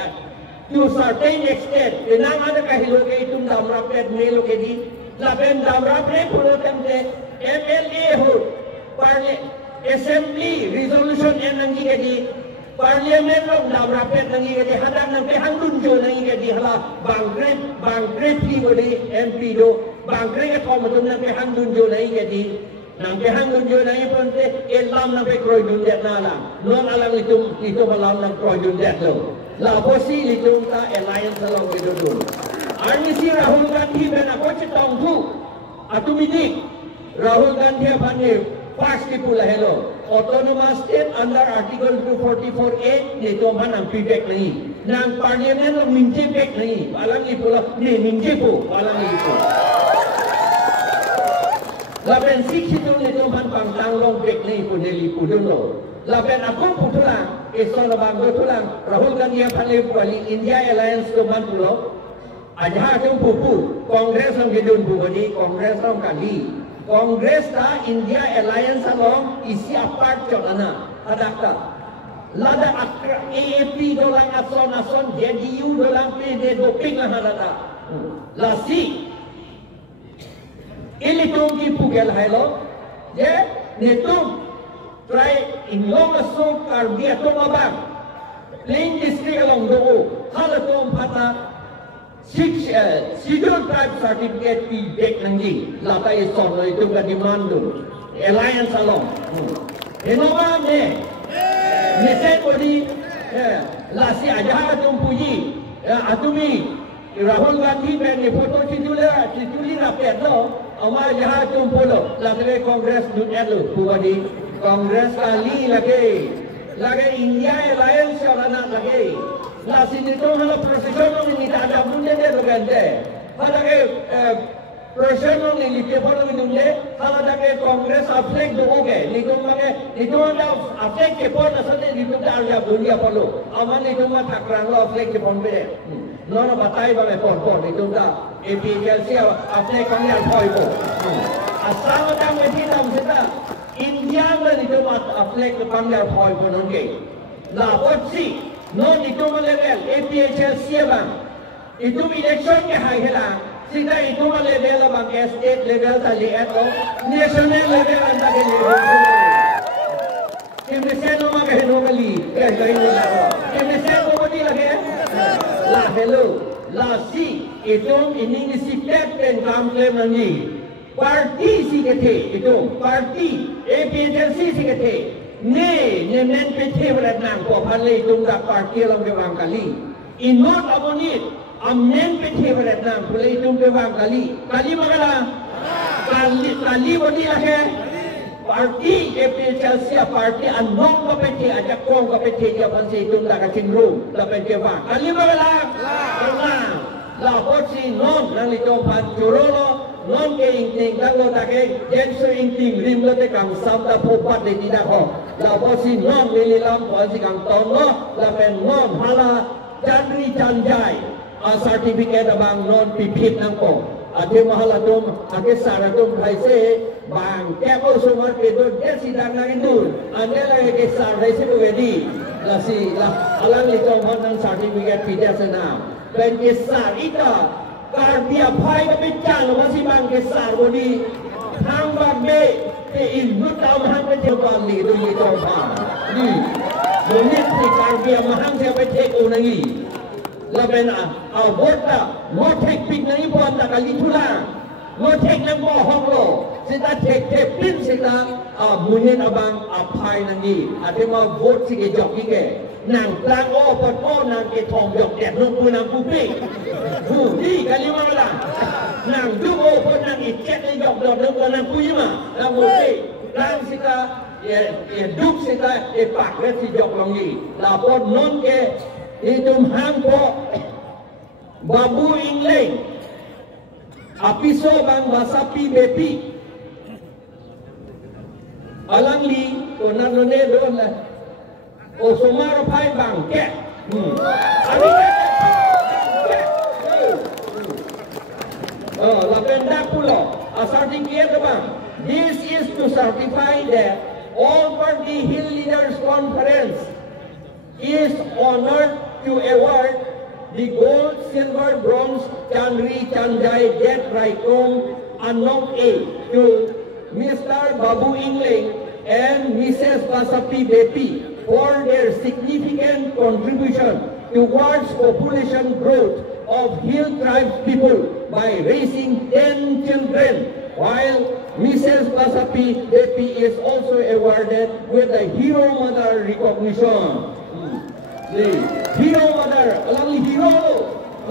to certain extent nang ada kahilo ke itum dam rapet melo ke di laben dam rapet pulu temte MLA ho parle assembly resolution en nang ke di Parliament lo dam rapet nang ke di hadang nang ke handun jo nang ke di hala banggrep li bodi MP do banggrep ko matum nang ke handun jo nang ke di nang ke handun jo nang ponte elam nang ke kroy dun det nala non alang itu malam nang kroy dun det lo la bosi litung ta alliance along ke dun army si Rahul Gandhi ben ako chitong thu atumini Rahul Gandhi apane first pula hello autonomous state under article 244A nito man ang pibek nahi nang parliament lo minje pek nahi alang ipula ni minje po alang ipo laben sikhito nito man pangtang long pek nahi po neli pudon lo laben akong putulang isola banggo tulang Rahul Gandhi apane wali India Alliance to man pulo aja tung pupu kongres ang gidun bugani kongres ang kali Congress ta India Alliance along isi apart chotana adakta lada akra AAP dolang ason JDU dolang PD doping lah harata lasi ini tungki pugel hello je netung try inlong asok karbia to abang Plain district along do halatom pata Scheduled tribe certificate pi dek nangi lata ison itu kan dimandu alliance along enoma ne set body lasi aja tumpuji atumi Rahul Gandhi ben ni foto cituli rapet lo amar jaha tumpulo lagi kongres dun elu buadi kongres kali lagi India Alliance orana lagi Lasi nito hala proseso ni tada bunde de logande hala ke proseso ni like polo bunde hala da ke congress aflek doge nito mage nito na aflek ke pon asate nito da ya bunia polo aman nito ma thakrang lo aflek ke pon be no batai ba me pon nito da APLC aflek kon ya phoi bo asama da me thi tam sita India ma nito ma aflek ke pon ya phoi bo nonge la potsi non itu level APHL siapa itu election ke hailah sida itu level abang state level tali atau national level anda ke level ini saya nama ke nomali dari mana ini saya nomali lagi lah hello lah si itu ini si captain kamle mani parti si kete itu parti APHL si kete ne men pete berat nang ko phale tungda parti lam de wang kali inot abonit amen pete berat nang phale tungde wang kali magala kali bodi ahe parti APHL sia parti anong ko pete aja kong ko pete ya pan se tungda ka chingru la pete wang kali magala la potsi non nang lito pan churolo non ke ingting kalau tak ke jensu ingting rim lo te kang sabda popat de tidak ho la posi non lililam posi kang tono la pen non hala janri janjai a certificate abang non pipit nang ko ade mahala dom ake sara dom khaise bang ke ko sumar ke do de sidang nang indur ane la ke sar raise ko wedi la si la alang li tom han certificate pidya sana pen ke sar ita Karbia pai ka bicara masih bangke sar bodi hang bagbe te ilmu tam hang pe jawab ni tu ni to pa ni bonit ni karbia mahang siapa tek unangi labena awota mo tek pik nang ipo anta kali tulang mo tek nang bo hong lo sita tek pin sita munyen abang apai nangi ate ma vote sige jok ke nang tlang o pot o nang ke thong jok dep nung pu nang pu pe hu di kali mala nang du o pot nang i chet ni jok dot nung pu nang pu yima nang pu pe nang sita ye duk sita e pak le si jok long ni la pot non ke itum hang po babu ingleng apiso bang basapi bepi alang li onar no ne don la o somaro pai bang ke ani Lapenda pulo, a certificate bang. This is to certify that all party Hill Leaders Conference is honored to award the gold, silver, bronze, Chandri, Chanjai, Det Raikom, Anok A to Mr. Babu Ingling and Mrs. Basapi Bepi for their significant contribution towards population growth of Hill tribes people by raising 10 children, while Mrs. Basapi Bepi is also awarded with the Hero Mother recognition. The Hero Mother, alang hero,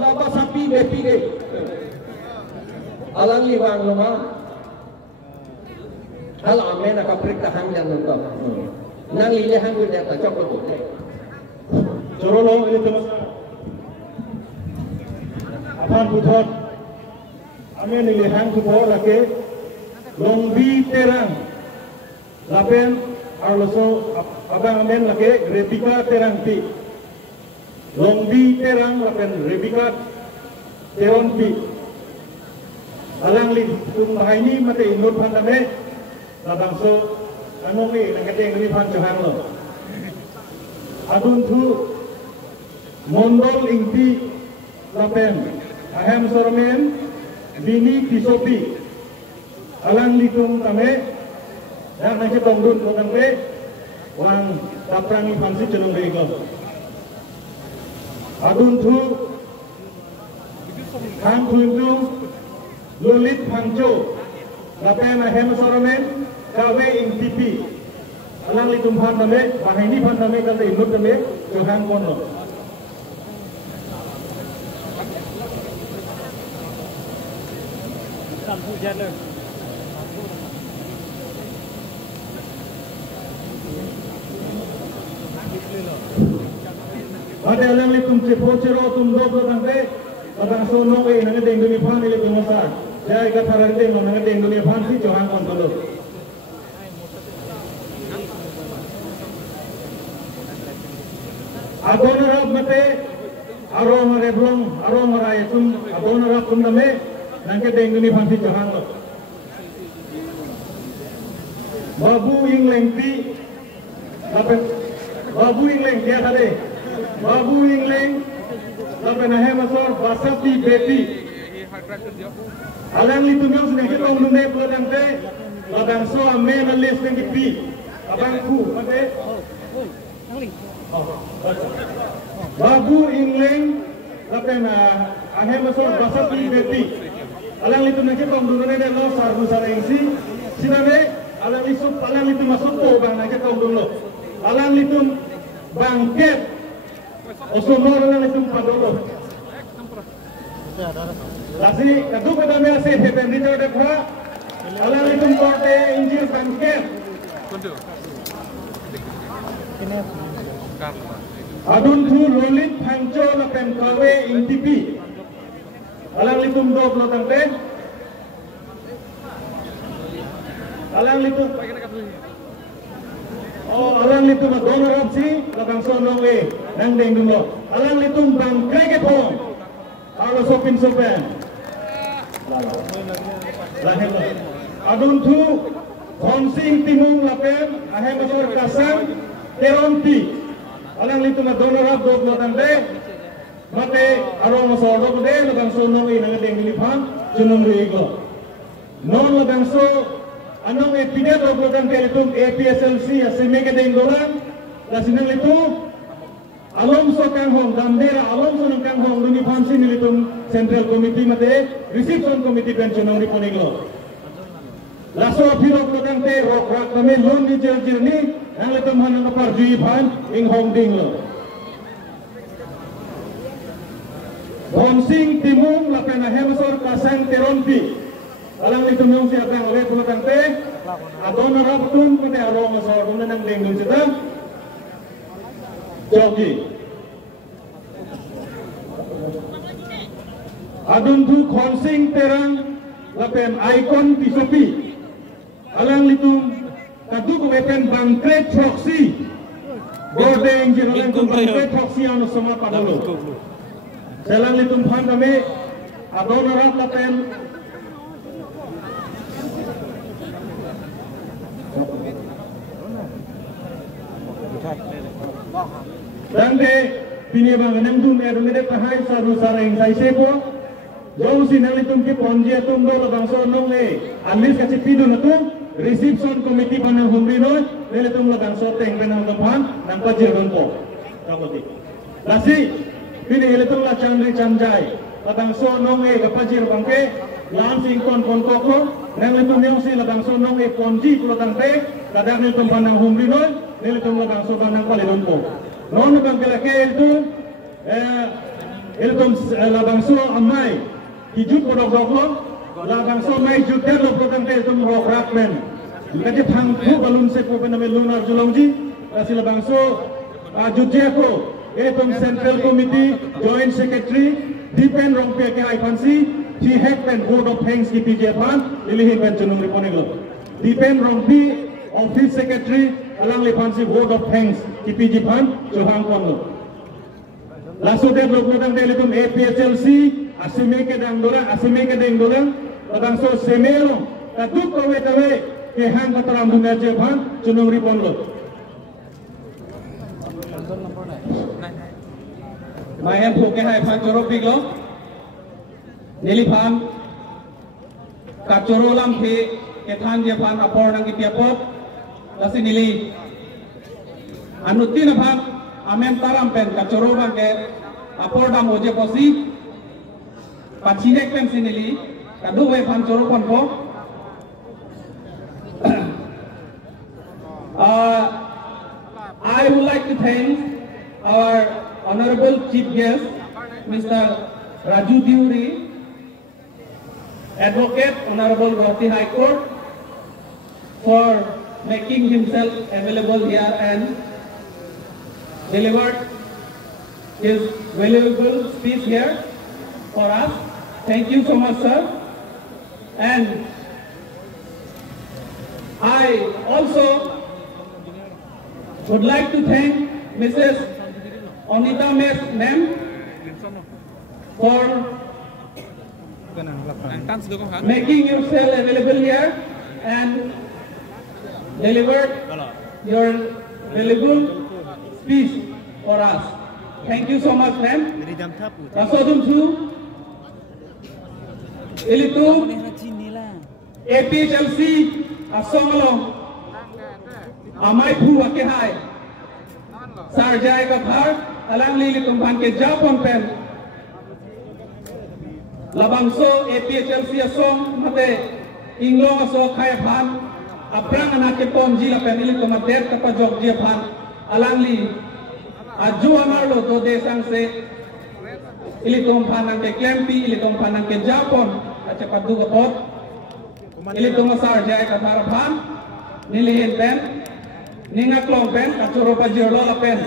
la Basapi Bepi de. Alang liwang luma. Hal ame nakapriktahan yan nito. Nang lilihan ko niya ta chok ko. Jorolo itu mas. Apan putot. Ame nilihan ko po lake longbi terang. Lapen arloso abang amen lake Rebika terang ti. Longbi terang lapen Rebika teron ti. Alang li tung bahini mate inur pandame. Labangso anong ni nangkateng ni pan Johan lo. Adun tu mondol ingti lapen ahem sormen bini kisopi alang litung kame yang nangke tongdun lokang pe wang taprangi pansi cenung rego. Adun tu kang kunjung lulit pangjo lapen ahem sormen kawe ing TV alang litum han name bahini han name kan inut name Johan kono lampu jalan ade alang litum cepo-cero tum dobro tangte abang sono ke nang deng demi phan ile tumosa jai ka tharante nang deng demi phan si Johan kono Adonarab mate aroma reblong aroma raitum adonarab kumdame nangke denguni pansi Johan lo. Babu Ingling ti lapen Babu Ingling dia tadi Babu Ingling lapen ahe masor Basapi Bepi alang litum yang sudah kita umumnya peladang te ladang so ame nalis dengan kipi abangku mate Babu Ingling lapen ahe masor Basapi Bepi alang litum yang kita umumnya dia lo sarbu sarengsi sinane alang litum masuk po bang yang kita umum lo alang litum bangket osomor alang litum padolo Lasi kadung pada mesi hepen di jauh depan alang litum korte injil bangket adun tu lolit pangco lapen kawe intipi alang litum dog lo tangte alang litum alang litum donor opsi lapang sono we nang deng dulu alang litum bang kreket pong alo sopin sopen lahir adun tu konsing timung lapen ahe masor kasang teronti alang litum donor op dog lo tangte mate arong masor dog de lapang sono we nang deng dulu pang junung rigo non lapang so anong epidet o program kalitum APSLC asime ke dengdoran la sinang litu Alonso Kanghong Damdera Alonso ng Kanghong duni pansin nilitum Central Committee mate Reception Committee pension ng riponiglo laso apiro program te rok rak kami lon di jerni ang litum han ng parji pan ing hong dinglo Bonsing timung lapen ahemasor kasang teronti alang litum yung siya tang oleh pulang te adon raptum kute arong masor kung nang dengdul sita jogi adun tu konsing terang lapen icon pisopi alang litum kadu kuwepen bangkret proxy gordeng jiralang tum bangkret proxy ano sama padalo selang litum phan kami adon rap lapen Dan de pini bang enam tu ni ada tahai saru sareng saya sepo. Jauh sini litum ke ponji atum do labang so nong alis kasih pidu natum reception committee panang humri no litum labang so teng benang depan nampak jirgon po. Nampak lasi pini litum la chandri chandai labang so nong kapajir bangke lansing kon koko nang litum yang si labang so nong ponji pulau tangte kadang litum panang humri no litum labang so panang palidon po. Non bang kelake itu ilkom labangso amai hijut kodok labangso mai juter lo kodang te tum ro rakmen kaje phang thu balun se ko bename lunar julongji si labangso jutje ko ilkom central committee joint secretary dipen rong pe ke ai fansi ti hek pen board of hangs ki pj pan lilihin pen chunung riponeglo dipen rong pi office secretary alang le fansi board of hangs ki pj pan johang konlo langsung dia berhubungan dengan APHLC, asimi ke dang dorang, kadang so semelo, kaduk kawe ke hang kataram dunia Jepang, cunung ripon lo. Mayan puke hai pan coro piglo, nili pan, kacoro lam ke thang Jepang apor nang kipiapok, lasi nili, anutin pan. Amen taram pen kacoro bangke apor dam oje posi pacinek pen sinili kadu we pancoro konpo I would like to thank our honorable chief guest Mr. Raju Diuri, advocate honorable Guwahati High Court, for making himself available here and delivered his valuable speech here for us. Thank you so much, sir. And I also would like to thank Mrs. Onita Ma'am for making yourself available here and delivered your valuable speech for us. Thank you so much, ma'am. Rasodum tu, ilitu APHLC asomalong amai pu akehai sarjai kathar alang lilitum pan ke Japon pen labangso APHLC asom mate inglong aso khai pan aprang anak ke ponji la pen ilitum adet kapa jogji pan alangli aju amarlo to desang se ilitum panang ke klempi ilitum panang ke Japon acepat du kapot ilitum asar jai kathar pan nilihin pen ningak long pen kacuro pajirlo la pen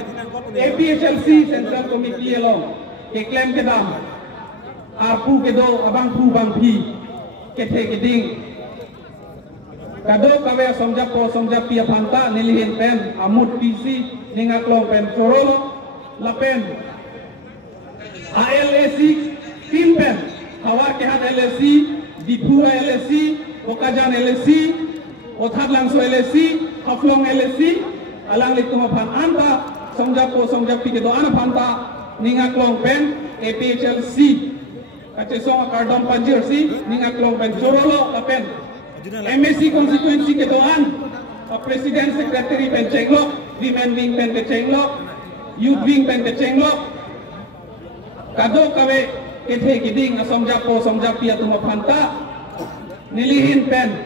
APHLC Central Committee along ke klem ke dam arpu ke do abang pu bang pi ke the ke ding kado kawe somjap pia phanta nilihin pen amut PC ningak long pen sorolo la pen ALSC tim pen hawa ke hat LSC dipu LSC okajan LSC othat langso LSC haflong LSC alang lituma phan anta somjap pi ke do ana phanta ningak long pen APHLC kache song kardom panjir si ningak long pen sorolo la pen MSC constituency ke doan president secretary pen chenglok women wing pen ke chenglok youth wing pen ke chenglok kado kawe kethe kiding somjap pia tuma phanta nilihin pen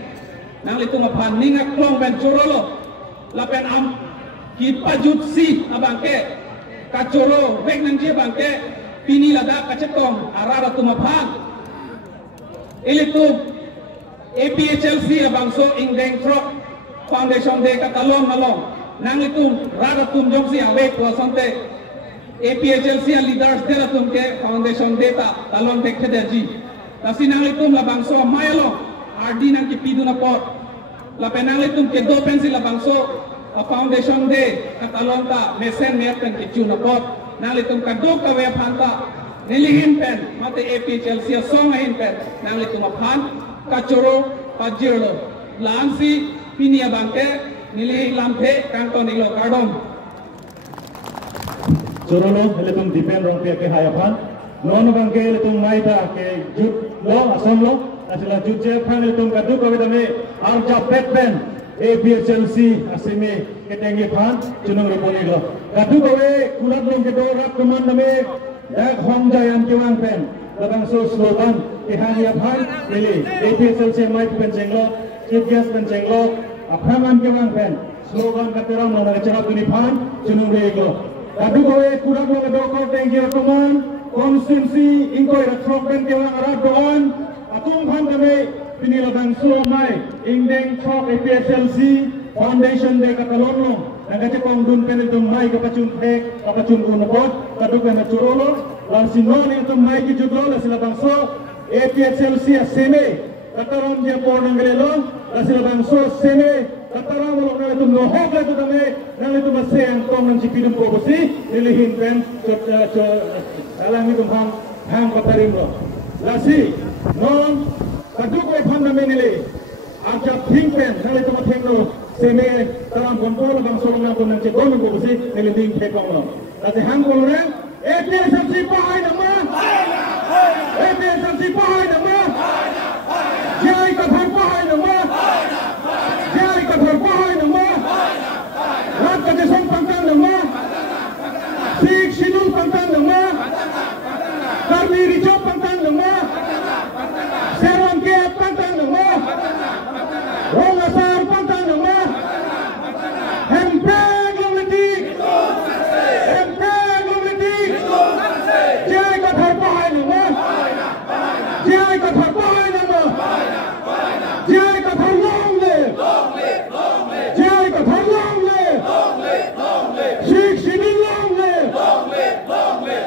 nang lituma phan ningak long pen sorolo la pen am ki pajut si abangke kacoro wek nang je bangke pini lada kacetong arara tuma phan ilitu APHLC abangso ingdeng trok foundation de katalong nalong nang itum rara tum jomsi awek ko sante APHLC leaders de tum ke foundation data talong de khederji tasi nang itum labangso mayalo RD nang ki pidu na pot la penang itum ke do pensil labangso foundation de katalong ta mesen mer kan ki chu na pot nang itum ka do ka we phanta nilihin pen mate APHLC song hin pen nang itum phan kacoro pajirlo lansi pinia bangke nili lampe kanton ilo kardom Surolo helitung depend rong pia ke hayapan. Non bang ke helitung maida ke jut lo asam lo. Asila jut je pang helitung kadu kau dame arja Batman APHLC asime ketengi pan junung reponi lo. Kadu kau kulat long ke do rak keman dame dak hong jayan kiwang pen. Labang so slogan ke hayapan ini APHLC mai penceng lo, chief guest penceng lo, aphaman kiwang pen. Slogan katerang lo nak cakap tuni pan junung rego. Kadu kowe kurang lo ngedokor tengki rakaman konstitusi ingkoi ratrok pen kewang arab doan atung pan kami pini ladang suamai ingdeng trok APHLC foundation de katalon lo nagace kong dun pen itu mai kapacun tek kapacun unapot kadu pen curolo lansi non itu mai ki judlo lasi ladang so APHLC aseme kataram dia por nangrelo lasi ladang so seme kataram lo na itu nohok la itu dame nang itu masih yang tong nang cipidum ko bosi nilihin pen alang itu hang patarim lo lasi non kadu ko phan dame nili aja thing pen nang itu matheng lo seme taram kontrol bang so nang to nang cipidum ko bosi nilihin thekong lo lasi hang ko re APHLC pahai nama APHLC pahai nama jai kathar pahai nama jai kathar pahai nama rat kajesong pangkang nama sik sinung pangkang nama karni rijo pangkang nama serong ke pangkang nama rong asar pangkang nama hempeg lomletik hempeg lomletik jai kathar pahai nama jai kathar pahai nama jai kathar long live jai kathar long live Sheikh Shidin long live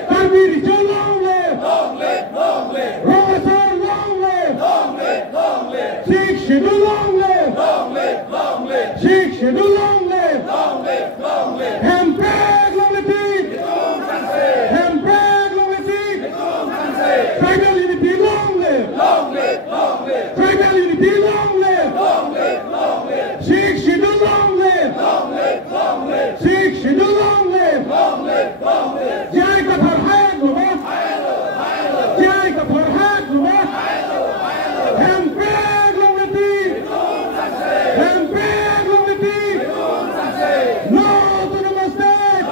Karni Rijo long live Romasar long live Sheikh Shidin long live Sheikh Shidin long live Hempeg lomletik hempeg lomletik tribal unity long live tribal unity long live Sheikh Shidin long live Sheikh Shidin long live jai kathar hayat nama jai kathar hayat nama hempeg lomletik hempeg lomletik no to the mistake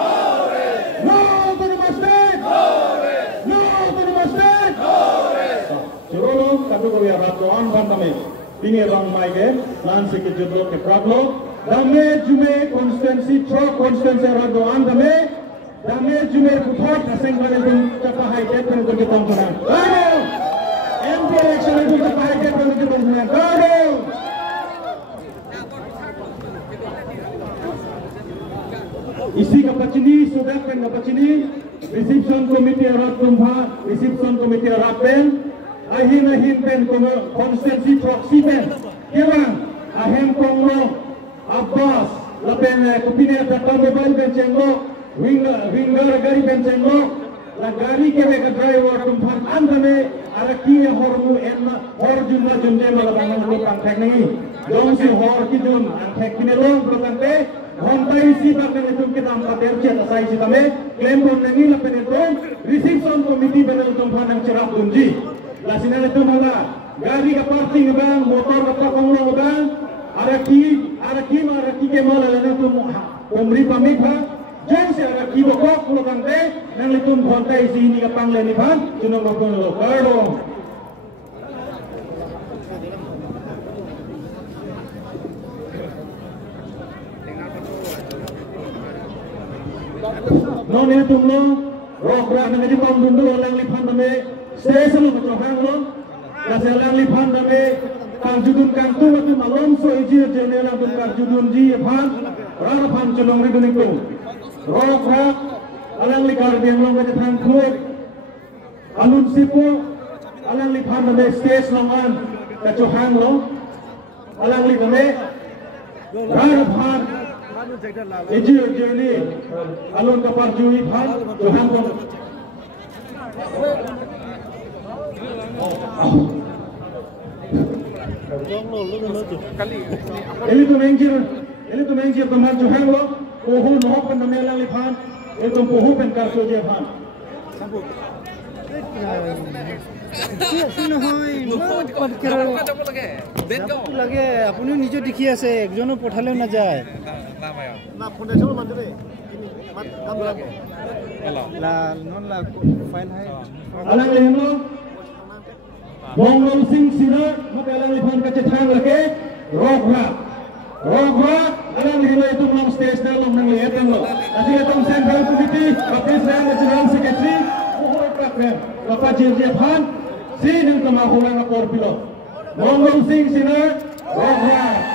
no to the mistake no to the mistake Cirolo kadu ko ya ratuan bantame ini rang mai ke lansi ke judlo ke praglo dame jume constituency tro constituency ratuan dame jume kuthot aseng bane dum tapahai ke pen ko ke tongkana garo MP election itu tapahai ke pen ko ke tongkana garo isi kapachini sudah pen kapachini reception committee arat tumha reception committee arat pen ahin pen constituency proxy pen kewang ahem konglo Abbas lapen kupine tata mobile pen cenglo winger gari pen cenglo la gari ke me driver tumphan andame araki hormu enna hor junna junne mala bangal lo pangthek nai dong si hor ki jun anthek kine long protante hontai si bakane tum ke tam pater che asai si tame claim bon nangi lapen to reception committee benal tumphan ang cerap dunji la sinale to mala gari ka parking bang motor ka konglo bang araki ke mala lana tu umri pamit ha jeng se araki bokok lo kante nang litum hontai si ini ka pangle ni ban junong lokon lo karo non ini tumlo rok ra nang di pam dundu lang lipan dame station lo cohang lo la selang lipan dame kang judun kang tu matu malom so iji jenela tu kang judun ji phan rara phan chulong ri duning ko rok rak alang li gar biang long ka thang khok alun sipo alang li phan dame stage longan ka chohang lo alang li dame rara phan iji jeni alun ka par jui phan chohang ko Eli tu mengjir teman Johang lo, ohul nohok pendamelang lipan, itu puhukan kartu dia pan. লাগে আপনি নিজে দেখি আছে একজনও পঠালেও না যায় না ফাউন্ডেশন মাধ্যমে নাম লাগবে লা নন লা ফাইল হাই alang lehno Bonggol Singh Sina maka alang lehon kaca thang lake rogra alang lehno itu belum stage dah belum nang lihat lo nanti itu central committee office dan general secretary mohon kakek Bapak Jirje Phan si nang kemahuan lapor pilot Bonggol Singh Sina rogra